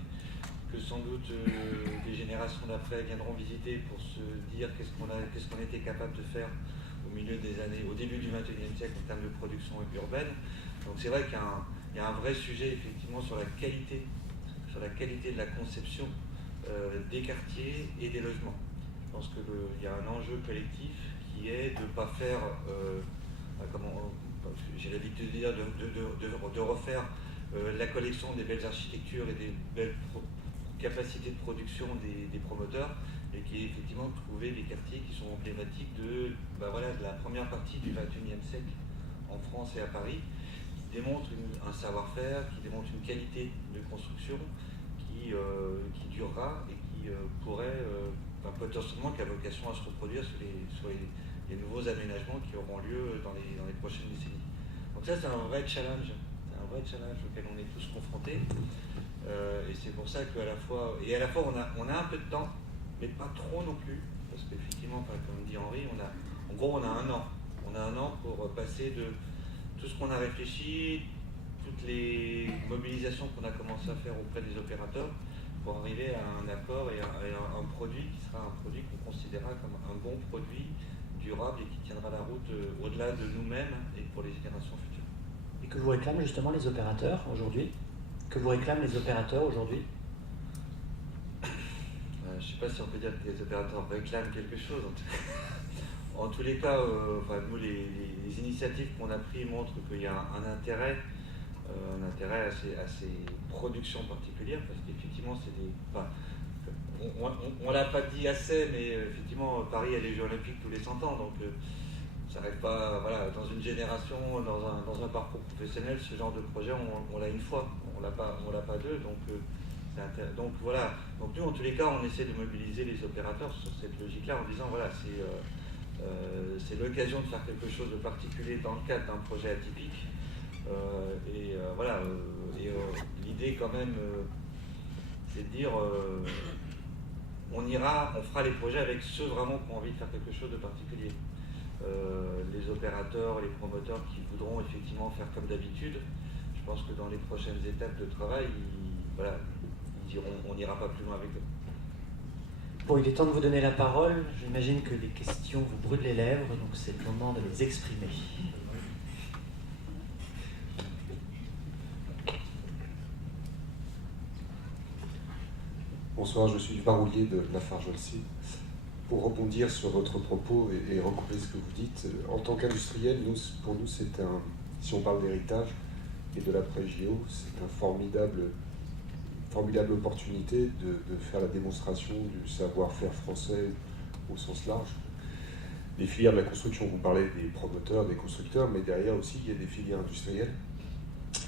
que sans doute des générations d'après viendront visiter pour se dire qu'est-ce qu'on était capable de faire au début du XXIe siècle en termes de production urbaine. Donc c'est vrai qu'il y a un vrai sujet effectivement sur la qualité de la conception des quartiers et des logements. Je pense qu'il y a un enjeu collectif qui est de ne pas faire, j'ai l'habitude de dire, de refaire la collection des belles architectures et des belles capacités de production des promoteurs, et qui est effectivement de trouver des quartiers qui sont emblématiques de la première partie du XXIe siècle en France et à Paris, qui démontrent un savoir-faire, qui démontrent une qualité de construction qui durera et qui pourrait potentiellement qui a vocation à se reproduire sur les nouveaux aménagements qui auront lieu dans les prochaines décennies. Donc ça, c'est un vrai challenge auquel on est tous confrontés. Et c'est pour ça qu'à la fois on a un peu de temps, mais pas trop non plus, parce qu'effectivement, comme dit Henri, on a un an. On a un an pour passer de tout ce qu'on a réfléchi, toutes les mobilisations qu'on a commencé à faire auprès des opérateurs, pour arriver à un accord et à un produit qui sera un produit qu'on considérera comme un bon produit durable et qui tiendra la route au-delà de nous-mêmes et pour les générations futures. Et que vous réclament justement les opérateurs aujourd'hui ? Je ne sais pas si on peut dire que les opérateurs réclament quelque chose. En tous les cas, nous, les initiatives qu'on a prises montrent qu'il y a un intérêt à ces productions particulières, parce qu'effectivement, on ne l'a pas dit assez, mais effectivement, Paris a les Jeux Olympiques tous les 100 ans, donc ça n'arrive pas, dans une génération, dans un parcours professionnel, ce genre de projet, on l'a une fois, on l'a pas deux, donc voilà. Donc nous, en tous les cas, on essaie de mobiliser les opérateurs sur cette logique-là en disant, c'est l'occasion de faire quelque chose de particulier dans le cadre d'un projet atypique. L'idée quand même, c'est de dire, on fera les projets avec ceux vraiment qui ont envie de faire quelque chose de particulier. Les opérateurs, les promoteurs qui voudront effectivement faire comme d'habitude, je pense que dans les prochaines étapes de travail, on n'ira pas plus loin avec eux. Bon, il est temps de vous donner la parole. J'imagine que les questions vous brûlent les lèvres, donc c'est le moment de les exprimer. Bonsoir, je suis Yvan Roulier de Lafarge-Holcim. Pour rebondir sur votre propos et recouper ce que vous dites, en tant qu'industriel, pour nous, si on parle d'héritage et de l'après-JO, c'est une formidable opportunité de faire la démonstration du savoir-faire français au sens large. Les filières de la construction, vous parlez des promoteurs, des constructeurs, mais derrière aussi, il y a des filières industrielles.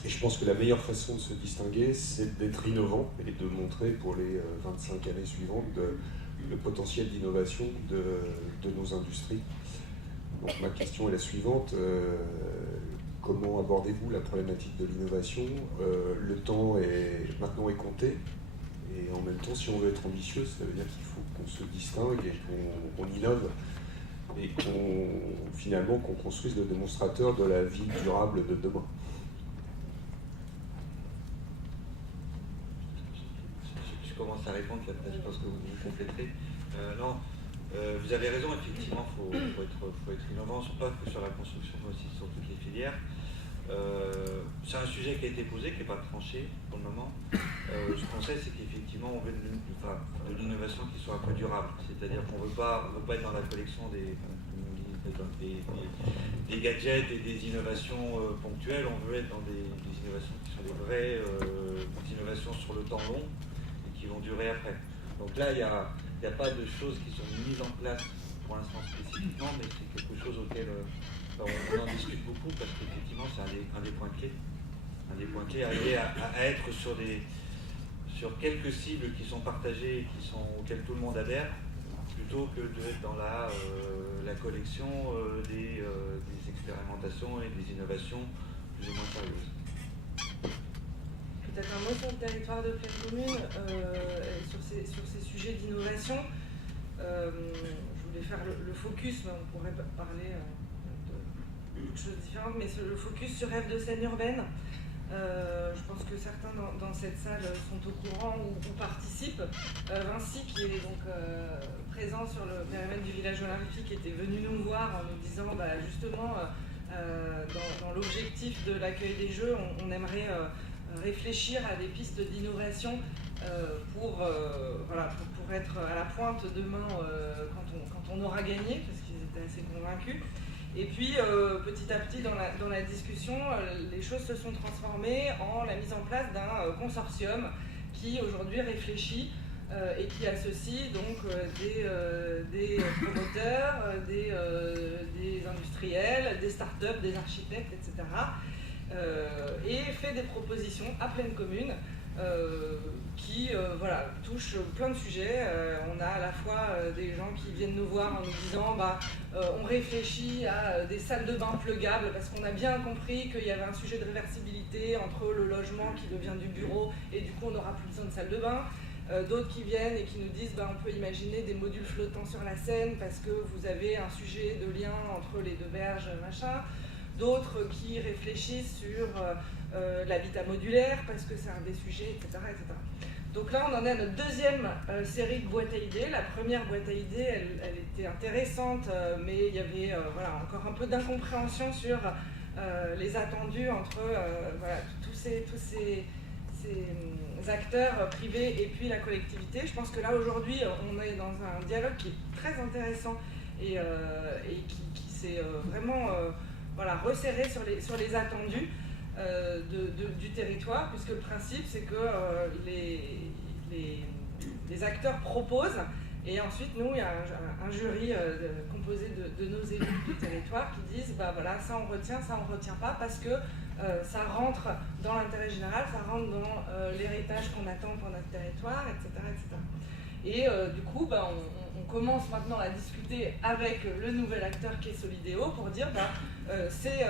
Et je pense que la meilleure façon de se distinguer, c'est d'être innovant et de montrer pour les 25 années suivantes le potentiel d'innovation de nos industries. Donc ma question est la suivante. Comment abordez-vous la problématique de l'innovation ? Le temps maintenant est compté. Et en même temps, si on veut être ambitieux, ça veut dire qu'il faut qu'on se distingue et qu'on innove. Et qu'on construise le démonstrateur de la ville durable de demain. Je commence à répondre, après je pense que vous compléterez. Vous avez raison, effectivement, il faut être innovant, pas que sur la construction, mais aussi sur toutes les filières. C'est un sujet qui a été posé, qui n'est pas tranché pour le moment. Ce qu'on sait, c'est qu'effectivement, on veut de l'innovation qui soit un peu durable. C'est-à-dire qu'on ne veut pas être dans la collection des gadgets et des innovations ponctuelles. On veut être dans des innovations qui sont des vraies innovations sur le temps long et qui vont durer après. Donc là, il n'y a pas de choses qui sont mises en place pour l'instant spécifiquement, mais c'est quelque chose auquel on en discute beaucoup parce qu'effectivement, c'est un des points clés. Un des points clés, arriver à être sur quelques cibles qui sont partagées et auxquelles tout le monde adhère, plutôt que d'être dans la collection des expérimentations et des innovations plus ou moins sérieuses. Peut-être un mot sur le territoire de Plaine Commune, sur ces sujets d'innovation. Je voulais faire le focus, mais on pourrait parler de choses différentes, mais le focus sur rêve de scène urbaine. Je pense que certains dans cette salle sont au courant ou participent. Vinci, qui est donc présent sur le périmètre du village olympique, était venu nous voir en nous disant justement, dans l'objectif de l'accueil des Jeux, on aimerait réfléchir à des pistes d'innovation pour être à la pointe demain quand on aura gagné, parce qu'ils étaient assez convaincus. Et puis, petit à petit, dans la discussion, les choses se sont transformées en la mise en place d'un consortium qui, aujourd'hui, réfléchit et qui associe donc des promoteurs, des industriels, des startups, des architectes, etc. Et fait des propositions à Plaine Commune qui touchent plein de sujets. On a à la fois des gens qui viennent nous voir en nous disant on réfléchit à des salles de bain pluggables parce qu'on a bien compris qu'il y avait un sujet de réversibilité entre le logement qui devient du bureau et du coup on n'aura plus besoin de salle de bain. D'autres qui viennent et qui nous disent on peut imaginer des modules flottants sur la Seine parce que vous avez un sujet de lien entre les deux berges, machin. D'autres qui réfléchissent sur l'habitat modulaire parce que c'est un des sujets, etc., etc. Donc là, on en est à notre deuxième série de boîtes à idées. La première boîte à idées, elle était intéressante, mais il y avait encore un peu d'incompréhension sur les attendus entre tous ces acteurs privés et puis la collectivité. Je pense que là, aujourd'hui, on est dans un dialogue qui est très intéressant et qui s'est vraiment resserré sur les attendus du territoire, puisque le principe, c'est que les acteurs proposent, et ensuite, nous, il y a un jury composé de nos élus du territoire qui disent, ça on retient pas, parce que ça rentre dans l'intérêt général, ça rentre dans l'héritage qu'on attend pour notre territoire, etc. etc. Et du coup, on commence maintenant à discuter avec le nouvel acteur qui est Solideo pour dire ces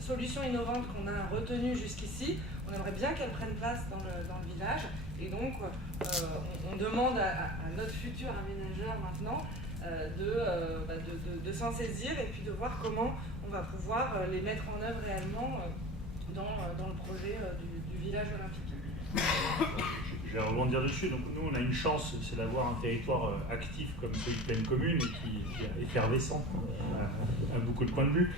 solutions innovantes qu'on a retenues jusqu'ici, on aimerait bien qu'elles prennent place dans le village. Et donc, on demande à notre futur aménageur maintenant de s'en saisir et puis de voir comment on va pouvoir les mettre en œuvre réellement dans le projet du village olympique. Je vais rebondir dessus. Donc nous, on a une chance, c'est d'avoir un territoire actif comme celui de Plaine Commune et qui est effervescent à beaucoup de points de vue.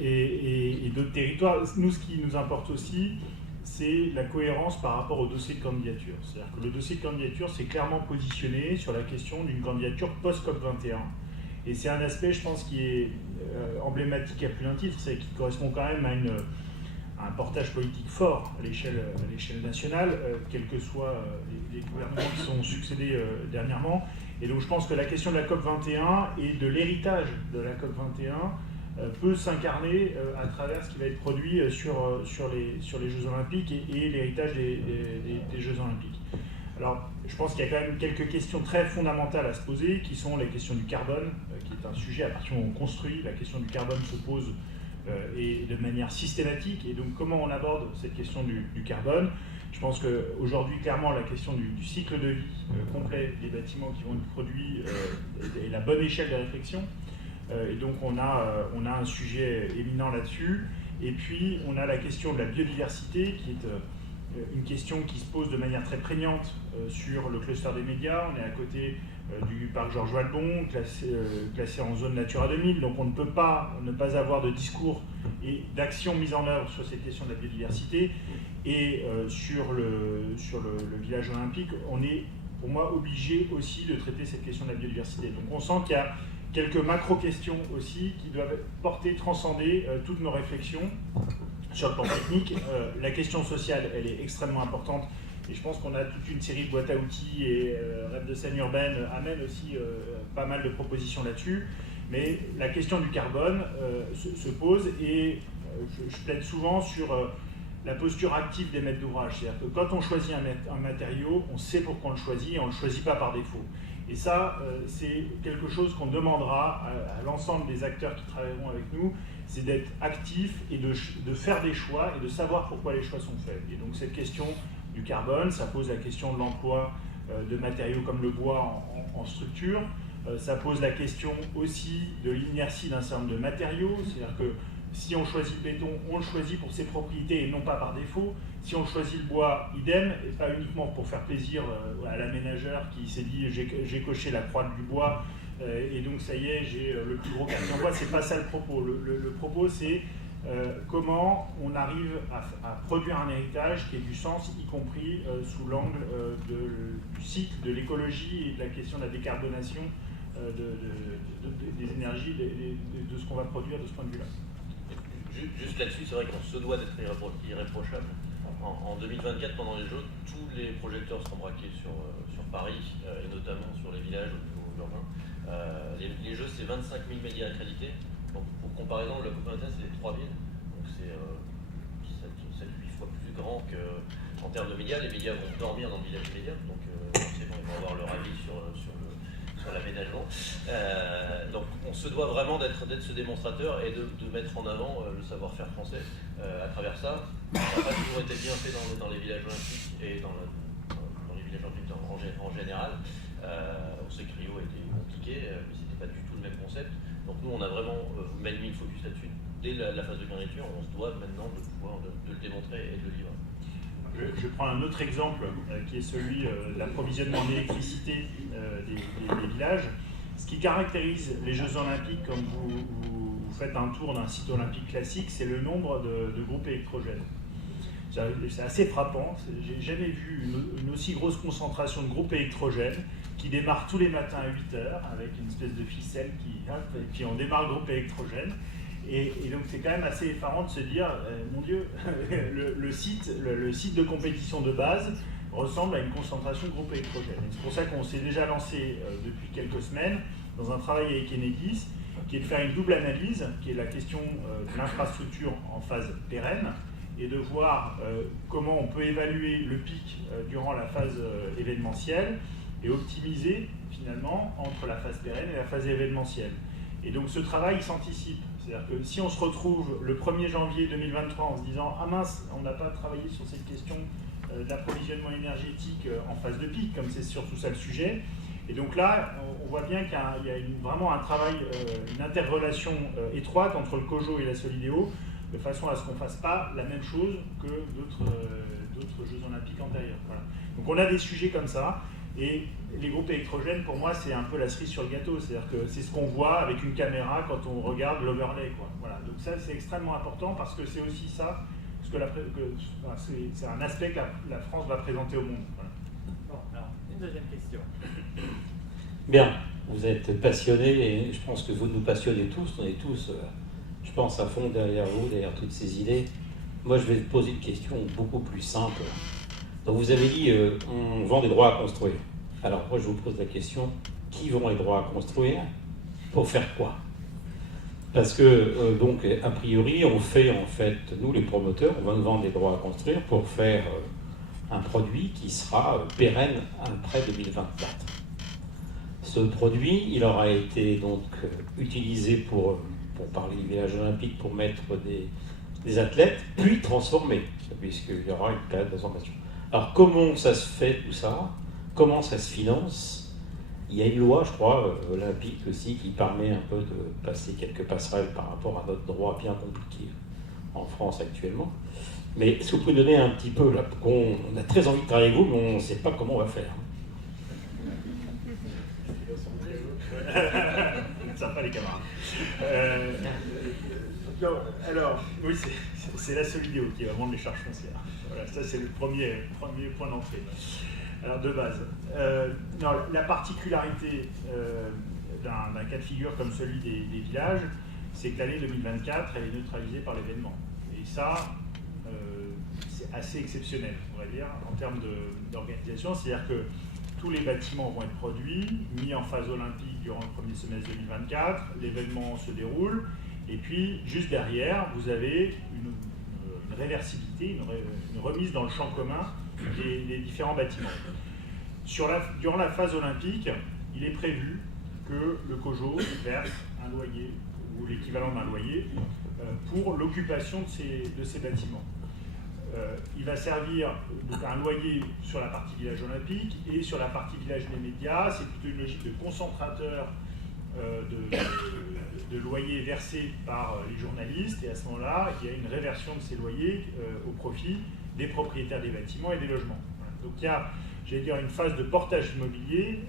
Et d'autres territoires. Nous, ce qui nous importe aussi, c'est la cohérence par rapport au dossier de candidature. C'est-à-dire que le dossier de candidature s'est clairement positionné sur la question d'une candidature post-COP21. Et c'est un aspect, je pense, qui est emblématique à plus d'un titre, c'est qui correspond quand même à un portage politique fort à l'échelle nationale, quels que soient les gouvernements qui sont succédés dernièrement. Et donc je pense que la question de la COP21 et de l'héritage de la COP21 peut s'incarner à travers ce qui va être produit sur les Jeux Olympiques et l'héritage des Jeux Olympiques. Alors, je pense qu'il y a quand même quelques questions très fondamentales à se poser, qui sont les questions du carbone, qui est un sujet à partir du moment où on construit. La question du carbone se pose et de manière systématique. Et donc, comment on aborde cette question du carbone? Je pense qu'aujourd'hui, clairement, la question du cycle de vie complet des bâtiments qui vont être produits est la bonne échelle de réflexion. Et donc, on a un sujet éminent là-dessus. Et puis, on a la question de la biodiversité, qui est une question qui se pose de manière très prégnante sur le cluster des médias. On est à côté du parc Georges Valbon, classé en zone Natura 2000, donc on ne peut pas ne pas avoir de discours et d'actions mises en œuvre sur cette question de la biodiversité. Et sur le village olympique, on est, pour moi, obligé aussi de traiter cette question de la biodiversité. Donc on sent qu'il y a quelques macro-questions aussi qui doivent transcender toutes nos réflexions sur le plan technique. La question sociale, elle est extrêmement importante. Et je pense qu'on a toute une série de boîtes à outils et Rêve de scène urbaine amène aussi pas mal de propositions là-dessus. Mais la question du carbone se pose et je plaide souvent sur la posture active des maîtres d'ouvrage. C'est-à-dire que quand on choisit un matériau, on sait pourquoi on le choisit et on ne le choisit pas par défaut. Et ça, c'est quelque chose qu'on demandera à l'ensemble des acteurs qui travailleront avec nous, c'est d'être actifs et de faire des choix et de savoir pourquoi les choix sont faits. Et donc cette question du carbone, ça pose la question de l'emploi de matériaux comme le bois en structure, ça pose la question aussi de l'inertie d'un certain nombre de matériaux, c'est-à-dire que si on choisit le béton, on le choisit pour ses propriétés et non pas par défaut. Si on choisit le bois, idem, et pas uniquement pour faire plaisir à l'aménageur qui s'est dit j'ai coché la croix du bois et donc ça y est, j'ai le plus gros quartier en bois. C'est pas ça le propos. Le propos, c'est comment on arrive à produire un héritage qui ait du sens, y compris sous l'angle du cycle, de l'écologie et de la question de la décarbonation des énergies, de ce qu'on va produire de ce point de vue-là. Juste là-dessus, c'est vrai qu'on se doit d'être irréprochable. En 2024, pendant les Jeux, tous les projecteurs seront braqués sur Paris, et notamment sur les villages au niveau urbain. Les Jeux, c'est 25 000 médias accrédités. Donc, pour comparaison, la COP21, c'est 3 000. Donc, c'est 7-8 fois plus grand qu'en termes de médias. Les médias vont dormir dans le village des médias. Donc, forcément, ils vont avoir leur avis sur l'aménagement. Donc on se doit vraiment d'être ce démonstrateur et de mettre en avant le savoir-faire français. À travers ça, ça n'a pas toujours été bien fait dans les villages olympiques et dans les villages olympiques en général. On sait que Rio était compliqué, mais c'était pas du tout le même concept. Donc nous, on a vraiment mis le focus là-dessus dès la phase de garniture. On se doit maintenant de pouvoir de le démontrer et de le livrer. Je prends un autre exemple qui est celui de l'approvisionnement en électricité des villages. Ce qui caractérise les Jeux Olympiques, comme vous faites un tour d'un site olympique classique, c'est le nombre de groupes électrogènes. C'est assez frappant. J'ai jamais vu une aussi grosse concentration de groupes électrogènes qui démarrent tous les matins à 8 h avec une espèce de ficelle et puis on démarre le groupe électrogène. Et donc c'est quand même assez effarant de se dire, mon Dieu, le site de compétition de base ressemble à une concentration de groupes électrogènes. C'est pour ça qu'on s'est déjà lancé depuis quelques semaines dans un travail avec Enedis, qui est de faire une double analyse, qui est la question de l'infrastructure en phase pérenne, et de voir comment on peut évaluer le pic durant la phase événementielle et optimiser finalement entre la phase pérenne et la phase événementielle. Et donc ce travail s'anticipe. C'est-à-dire que si on se retrouve le 1er janvier 2023 en se disant « Ah mince, on n'a pas travaillé sur cette question d'approvisionnement énergétique en phase de pic », comme c'est surtout ça le sujet. Et donc là, on voit bien qu'il y a vraiment un travail, une interrelation étroite entre le COJO et la Solideo, de façon à ce qu'on ne fasse pas la même chose que d'autres Jeux Olympiques antérieurs. Voilà. Donc on a des sujets comme ça. Et les groupes électrogènes, pour moi, c'est un peu la cerise sur le gâteau. C'est-à-dire que c'est ce qu'on voit avec une caméra quand on regarde l'overlay. Voilà. Donc ça, c'est extrêmement important parce que c'est aussi ça, c'est un aspect que la France va présenter au monde. Voilà. Bon, alors, une deuxième question. Bien, vous êtes passionnés et je pense que vous nous passionnez tous. On est tous, je pense, à fond derrière vous, derrière toutes ces idées. Moi, je vais vous poser une question beaucoup plus simple. Donc vous avez dit, on vend des droits à construire. Alors moi je vous pose la question, qui vend les droits à construire? Pour faire quoi? Parce que, donc, a priori, on fait, en fait, nous les promoteurs, on va nous vendre des droits à construire pour faire un produit qui sera pérenne après 2024. Ce produit, il aura été donc utilisé pour parler du village olympique, pour mettre des athlètes, puis transformé, puisqu'il y aura une période de transformation. Alors comment ça se fait tout ça? Comment ça se finance? Il y a une loi, je crois, olympique aussi, qui permet un peu de passer quelques passerelles par rapport à notre droit bien compliqué en France actuellement. Mais est-ce que vous pouvez donner un petit peu, là, on a très envie de travailler avec vous, mais on ne sait pas comment on va faire. Sympa les camarades. Alors, oui, c'est la Solideo qui va vendre les charges foncières. Voilà, ça c'est le premier point d'entrée. Alors de base, non, la particularité d'un cas de figure comme celui des villages, c'est que l'année 2024, elle est neutralisée par l'événement. Et ça, c'est assez exceptionnel, on va dire, en termes d'organisation. C'est-à-dire que tous les bâtiments vont être produits, mis en phase olympique durant le premier semestre 2024, l'événement se déroule, et puis juste derrière, vous avez une réversibilité, une remise dans le champ commun des différents bâtiments. Durant la phase olympique, il est prévu que le COJO verse un loyer, ou l'équivalent d'un loyer, pour l'occupation de ces bâtiments. Il va servir donc à un loyer sur la partie village olympique, et sur la partie village des médias, c'est plutôt une logique de concentrateur de loyers versés par les journalistes, et à ce moment-là, il y a une réversion de ces loyers au profit des propriétaires des bâtiments et des logements. Voilà. Donc il y a, j'allais dire, une phase de portage immobilier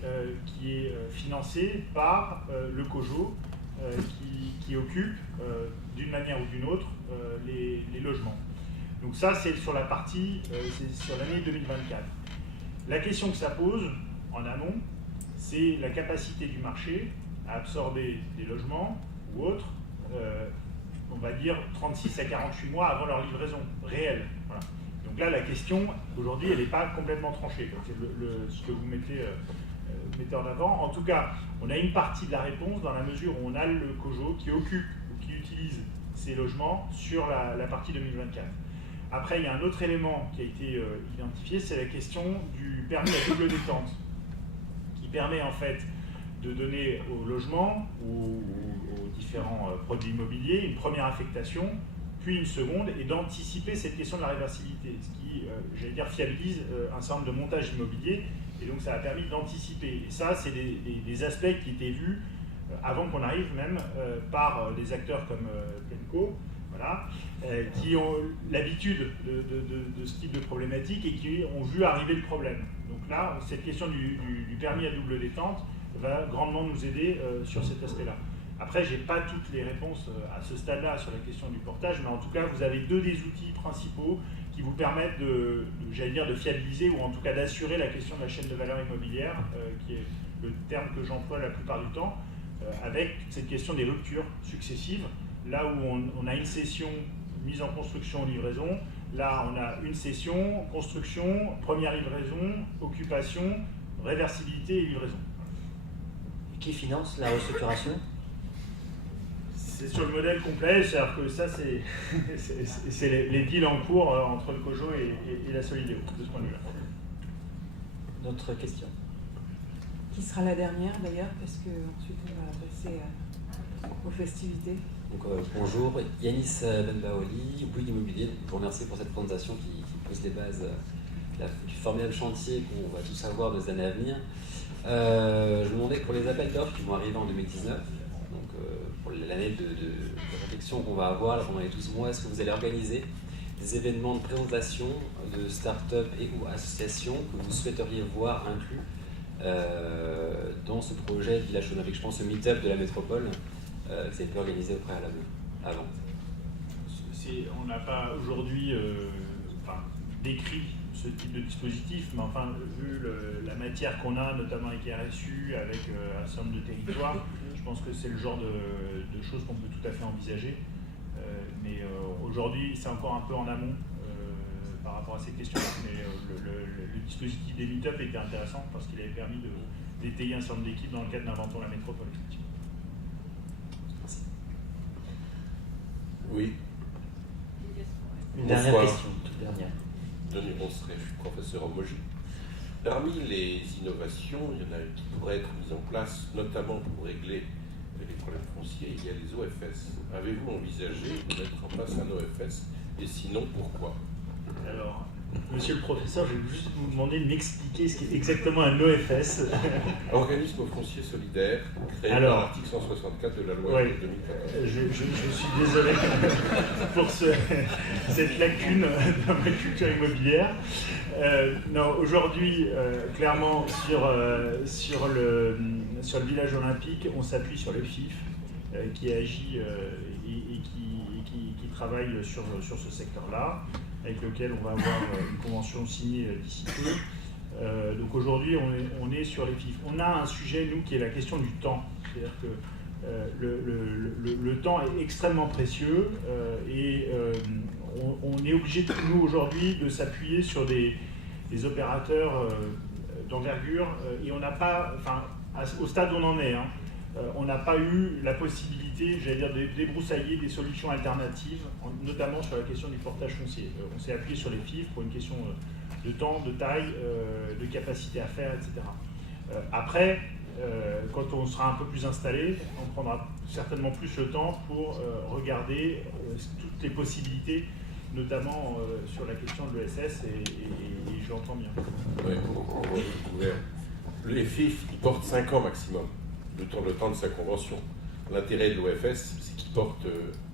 qui est financée par le COJO, qui occupe d'une manière ou d'une autre les logements. Donc ça, c'est sur la partie, c'est sur l'année 2024. La question que ça pose en amont, c'est la capacité du marché à absorber des logements ou autres, on va dire 36 à 48 mois avant leur livraison réelle. Voilà. Donc là, la question, aujourd'hui, elle n'est pas complètement tranchée. C'est ce que vous mettez en avant. En tout cas, on a une partie de la réponse dans la mesure où on a le COJO qui occupe ou qui utilise ces logements sur la partie 2024. Après, il y a un autre élément qui a été identifié, c'est la question du permis à double détente, qui permet en fait de donner au logement ou aux différents produits immobiliers une première affectation, puis une seconde, et d'anticiper cette question de la réversibilité, ce qui, j'allais dire, fiabilise un certain nombre de montages immobiliers, et donc ça a permis d'anticiper. Et ça, c'est des aspects qui étaient vus avant qu'on arrive même par des acteurs comme Plenco, voilà, qui ont l'habitude de ce type de problématique et qui ont vu arriver le problème. Donc là, cette question du permis à double détente va grandement nous aider sur cet aspect-là. Après, je n'ai pas toutes les réponses à ce stade-là sur la question du portage, mais en tout cas, vous avez deux des outils principaux qui vous permettent j'allais dire, de fiabiliser ou en tout cas d'assurer la question de la chaîne de valeur immobilière, qui est le terme que j'emploie la plupart du temps, avec cette question des ruptures successives. Là où on a une cession, mise en construction, livraison, là on a une cession, construction, première livraison, occupation, réversibilité et livraison. Qui finance la restructuration? C'est sur le modèle complet, c'est-à-dire que ça c'est les deals en cours entre le COJO et la Solideo, de ce point de vue-là. D'autres questions? Qui sera la dernière d'ailleurs, parce qu'ensuite on va passer aux festivités. Donc, bonjour, Yanis Benbaoli, Bouygues Immobilier. Je vous remercie pour cette présentation qui pose les bases du formidable chantier qu'on va tous avoir dans les années à venir. Je me demandais pour les appels d'offres qui vont arriver en 2019, donc pour l'année de réflexion qu'on va avoir là, pendant les 12 mois, est-ce que vous allez organiser des événements de présentation de start-up et ou associations que vous souhaiteriez voir inclus dans ce projet de village olympique? Je pense au meet-up de la métropole que vous avez pu organiser au préalable avant. On n'a pas aujourd'hui décrit ce type de dispositif, mais enfin, vu la matière qu'on a, notamment avec RSU, avec un certain nombre de territoires, je pense que c'est le genre de choses qu'on peut tout à fait envisager. Mais aujourd'hui, c'est encore un peu en amont par rapport à ces questions-là. Mais le dispositif des meet-up était intéressant parce qu'il avait permis d'étayer un certain nombre d'équipes dans le cadre d'Inventons la métropole. Merci. Oui. Une dernière question, toute dernière. Denis Ronceret, je suis professeur en Mogie. Parmi les innovations, il y en a qui pourraient être mises en place, notamment pour régler les problèmes fonciers, il y a les OFS. Avez-vous envisagé de mettre en place un OFS, et sinon pourquoi? Alors, monsieur le professeur, je vais juste vous demander de m'expliquer ce qu'est exactement un OFS. Organisme foncier solidaire, créé par l'article 164 de la loi de 2014. Je suis désolé pour cette lacune dans ma culture immobilière. Non, aujourd'hui, clairement, sur le village olympique, on s'appuie sur le FIF qui agit et qui travaille sur ce secteur-là, avec lequel on va avoir une convention signée d'ici peu. Donc aujourd'hui, on est sur les FIF. On a un sujet, nous, qui est la question du temps. C'est-à-dire que le temps est extrêmement précieux et on est obligé, nous, aujourd'hui, de s'appuyer sur des opérateurs d'envergure et on n'a pas, enfin, au stade où on en est, on n'a pas eu la possibilité possibilité, j'allais dire, de débroussailler des solutions alternatives, notamment sur la question du portage foncier. On s'est appuyé sur les FIF pour une question de temps, de taille, de capacité à faire, etc. Après, quand on sera un peu plus installé, on prendra certainement plus le temps pour regarder toutes les possibilités, notamment sur la question de l'ESS, et je l'entends bien. Oui, le FIF, il porte 5 ans maximum, le temps de sa convention. L'intérêt de l'OFS, c'est qu'il porte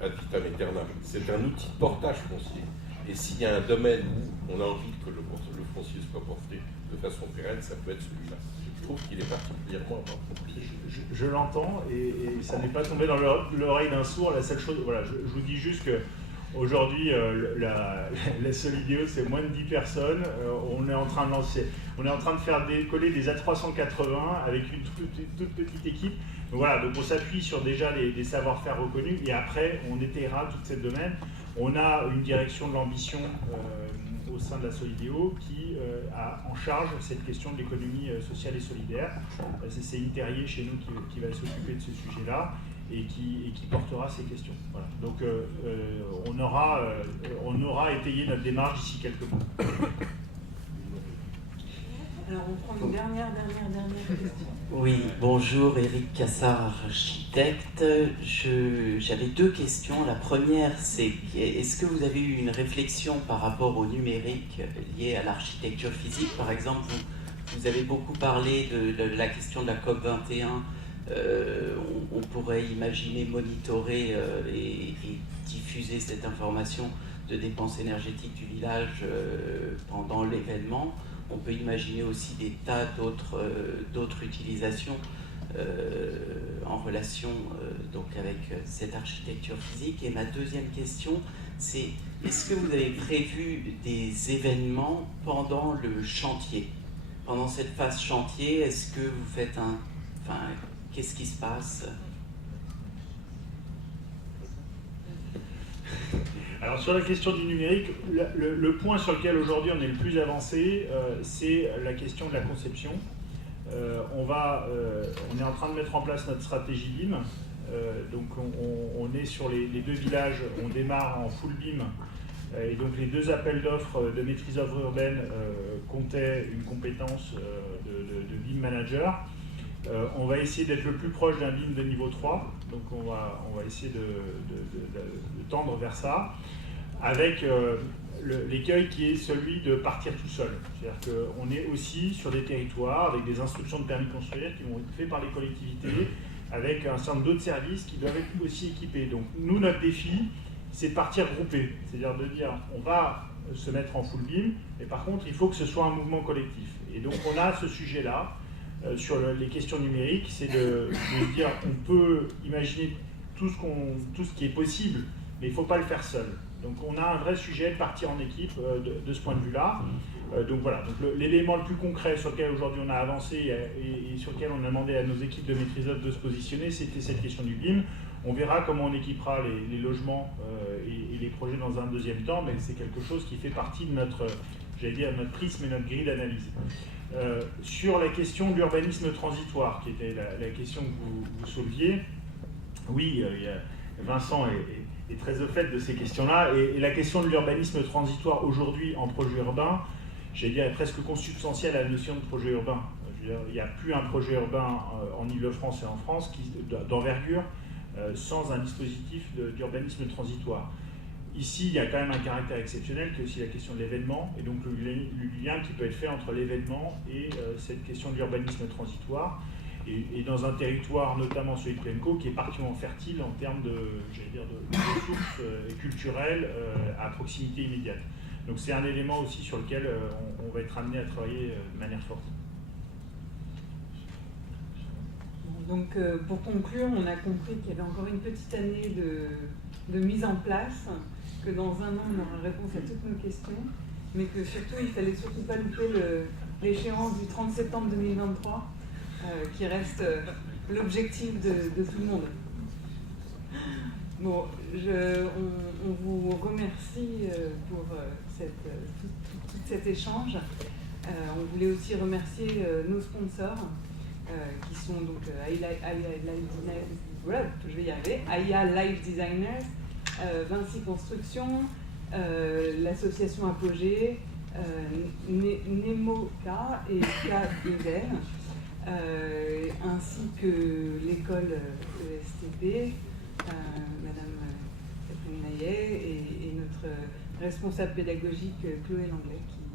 ad vitam aeternam. C'est un outil de portage foncier. Et s'il y a un domaine où on a envie que le foncier soit porté de façon pérenne, ça peut être celui-là. Je trouve qu'il est particulièrement important. Je l'entends, et ça n'est pas tombé dans l'oreille d'un sourd. La seule chose, voilà, je vous dis juste que aujourd'hui, la Solideo, c'est moins de 10 personnes. On est en train de faire décoller des A380 avec une toute petite équipe. Donc voilà, donc on s'appuie sur déjà des savoir-faire reconnus, et après, on étayera tout ce domaine. On a une direction de l'ambition au sein de la Solideo qui a en charge cette question de l'économie sociale et solidaire. C'est Terrier chez nous qui va s'occuper de ce sujet-là et qui portera ces questions. Voilà. Donc on aura étayé notre démarche d'ici quelques mois. Alors on prend une dernière question. Oui, bonjour, Eric Cassard, architecte. J'avais 2 questions. La première, c'est est-ce que vous avez eu une réflexion par rapport au numérique lié à l'architecture physique? Par exemple, vous avez beaucoup parlé de la question de la COP21. On pourrait imaginer monitorer et diffuser cette information de dépenses énergétiques du village pendant l'événement. On peut imaginer aussi des tas d'autres utilisations en relation donc avec cette architecture physique. Et ma deuxième question, c'est est-ce que vous avez prévu des événements pendant le chantier? Pendant cette phase chantier, est-ce que vous faites qu'est-ce qui se passe? Alors sur la question du numérique, le point sur lequel aujourd'hui on est le plus avancé, c'est la question de la conception. On est en train de mettre en place notre stratégie BIM. Donc on est sur les 2 villages, on démarre en full BIM. Et donc les 2 appels d'offres de maîtrise d'œuvre urbaine comptaient une compétence de BIM manager. On va essayer d'être le plus proche d'un BIM de niveau 3, donc on va essayer de tendre vers ça, avec l'écueil qui est celui de partir tout seul. C'est-à-dire qu'on est aussi sur des territoires avec des instructions de permis de construire qui vont être faites par les collectivités, avec un certain nombre d'autres services qui doivent être aussi équipés. Donc nous, notre défi, c'est de partir groupé, c'est-à-dire de dire on va se mettre en full BIM, mais par contre il faut que ce soit un mouvement collectif. Et donc on a ce sujet-là. Sur les questions numériques, c'est de dire on peut imaginer tout ce qui est possible, mais il ne faut pas le faire seul. Donc on a un vrai sujet de partir en équipe de ce point de vue-là. Donc voilà, donc l'élément le plus concret sur lequel aujourd'hui on a avancé et sur lequel on a demandé à nos équipes de maîtrise d'œuvre de se positionner, c'était cette question du BIM. On verra comment on équipera les logements et les projets dans un deuxième temps, mais c'est quelque chose qui fait partie de notre prisme et notre grille d'analyse. Sur la question de l'urbanisme transitoire, qui était la question que vous souleviez, oui, Vincent est très au fait de ces questions-là, et la question de l'urbanisme transitoire aujourd'hui en projet urbain, est presque consubstantielle à la notion de projet urbain. Il n'y a plus un projet urbain en Ile-de-France et en France d'envergure sans un dispositif d'urbanisme transitoire. Ici, il y a quand même un caractère exceptionnel qui est aussi la question de l'événement, et donc le lien qui peut être fait entre l'événement et cette question de l'urbanisme transitoire, et dans un territoire, notamment celui de Plenco, qui est particulièrement fertile en termes de ressources culturelles à proximité immédiate. Donc c'est un élément aussi sur lequel on va être amené à travailler de manière forte. Donc pour conclure, on a compris qu'il y avait encore une petite année de mise en place, que dans un an on aura réponse à toutes nos questions, mais que surtout il ne fallait surtout pas louper l'échéance du 30 septembre 2023, qui reste l'objectif de tout le monde. Bon, on vous remercie pour tout cet échange. On voulait aussi remercier nos sponsors, qui sont donc voilà, je vais y arriver, AIA Life Designers, Vinci Construction, l'association Apogée, NEMOCA et K2N, ainsi que l'école ESTP, Madame Catherine Naillet et notre responsable pédagogique Chloé Langlais, qui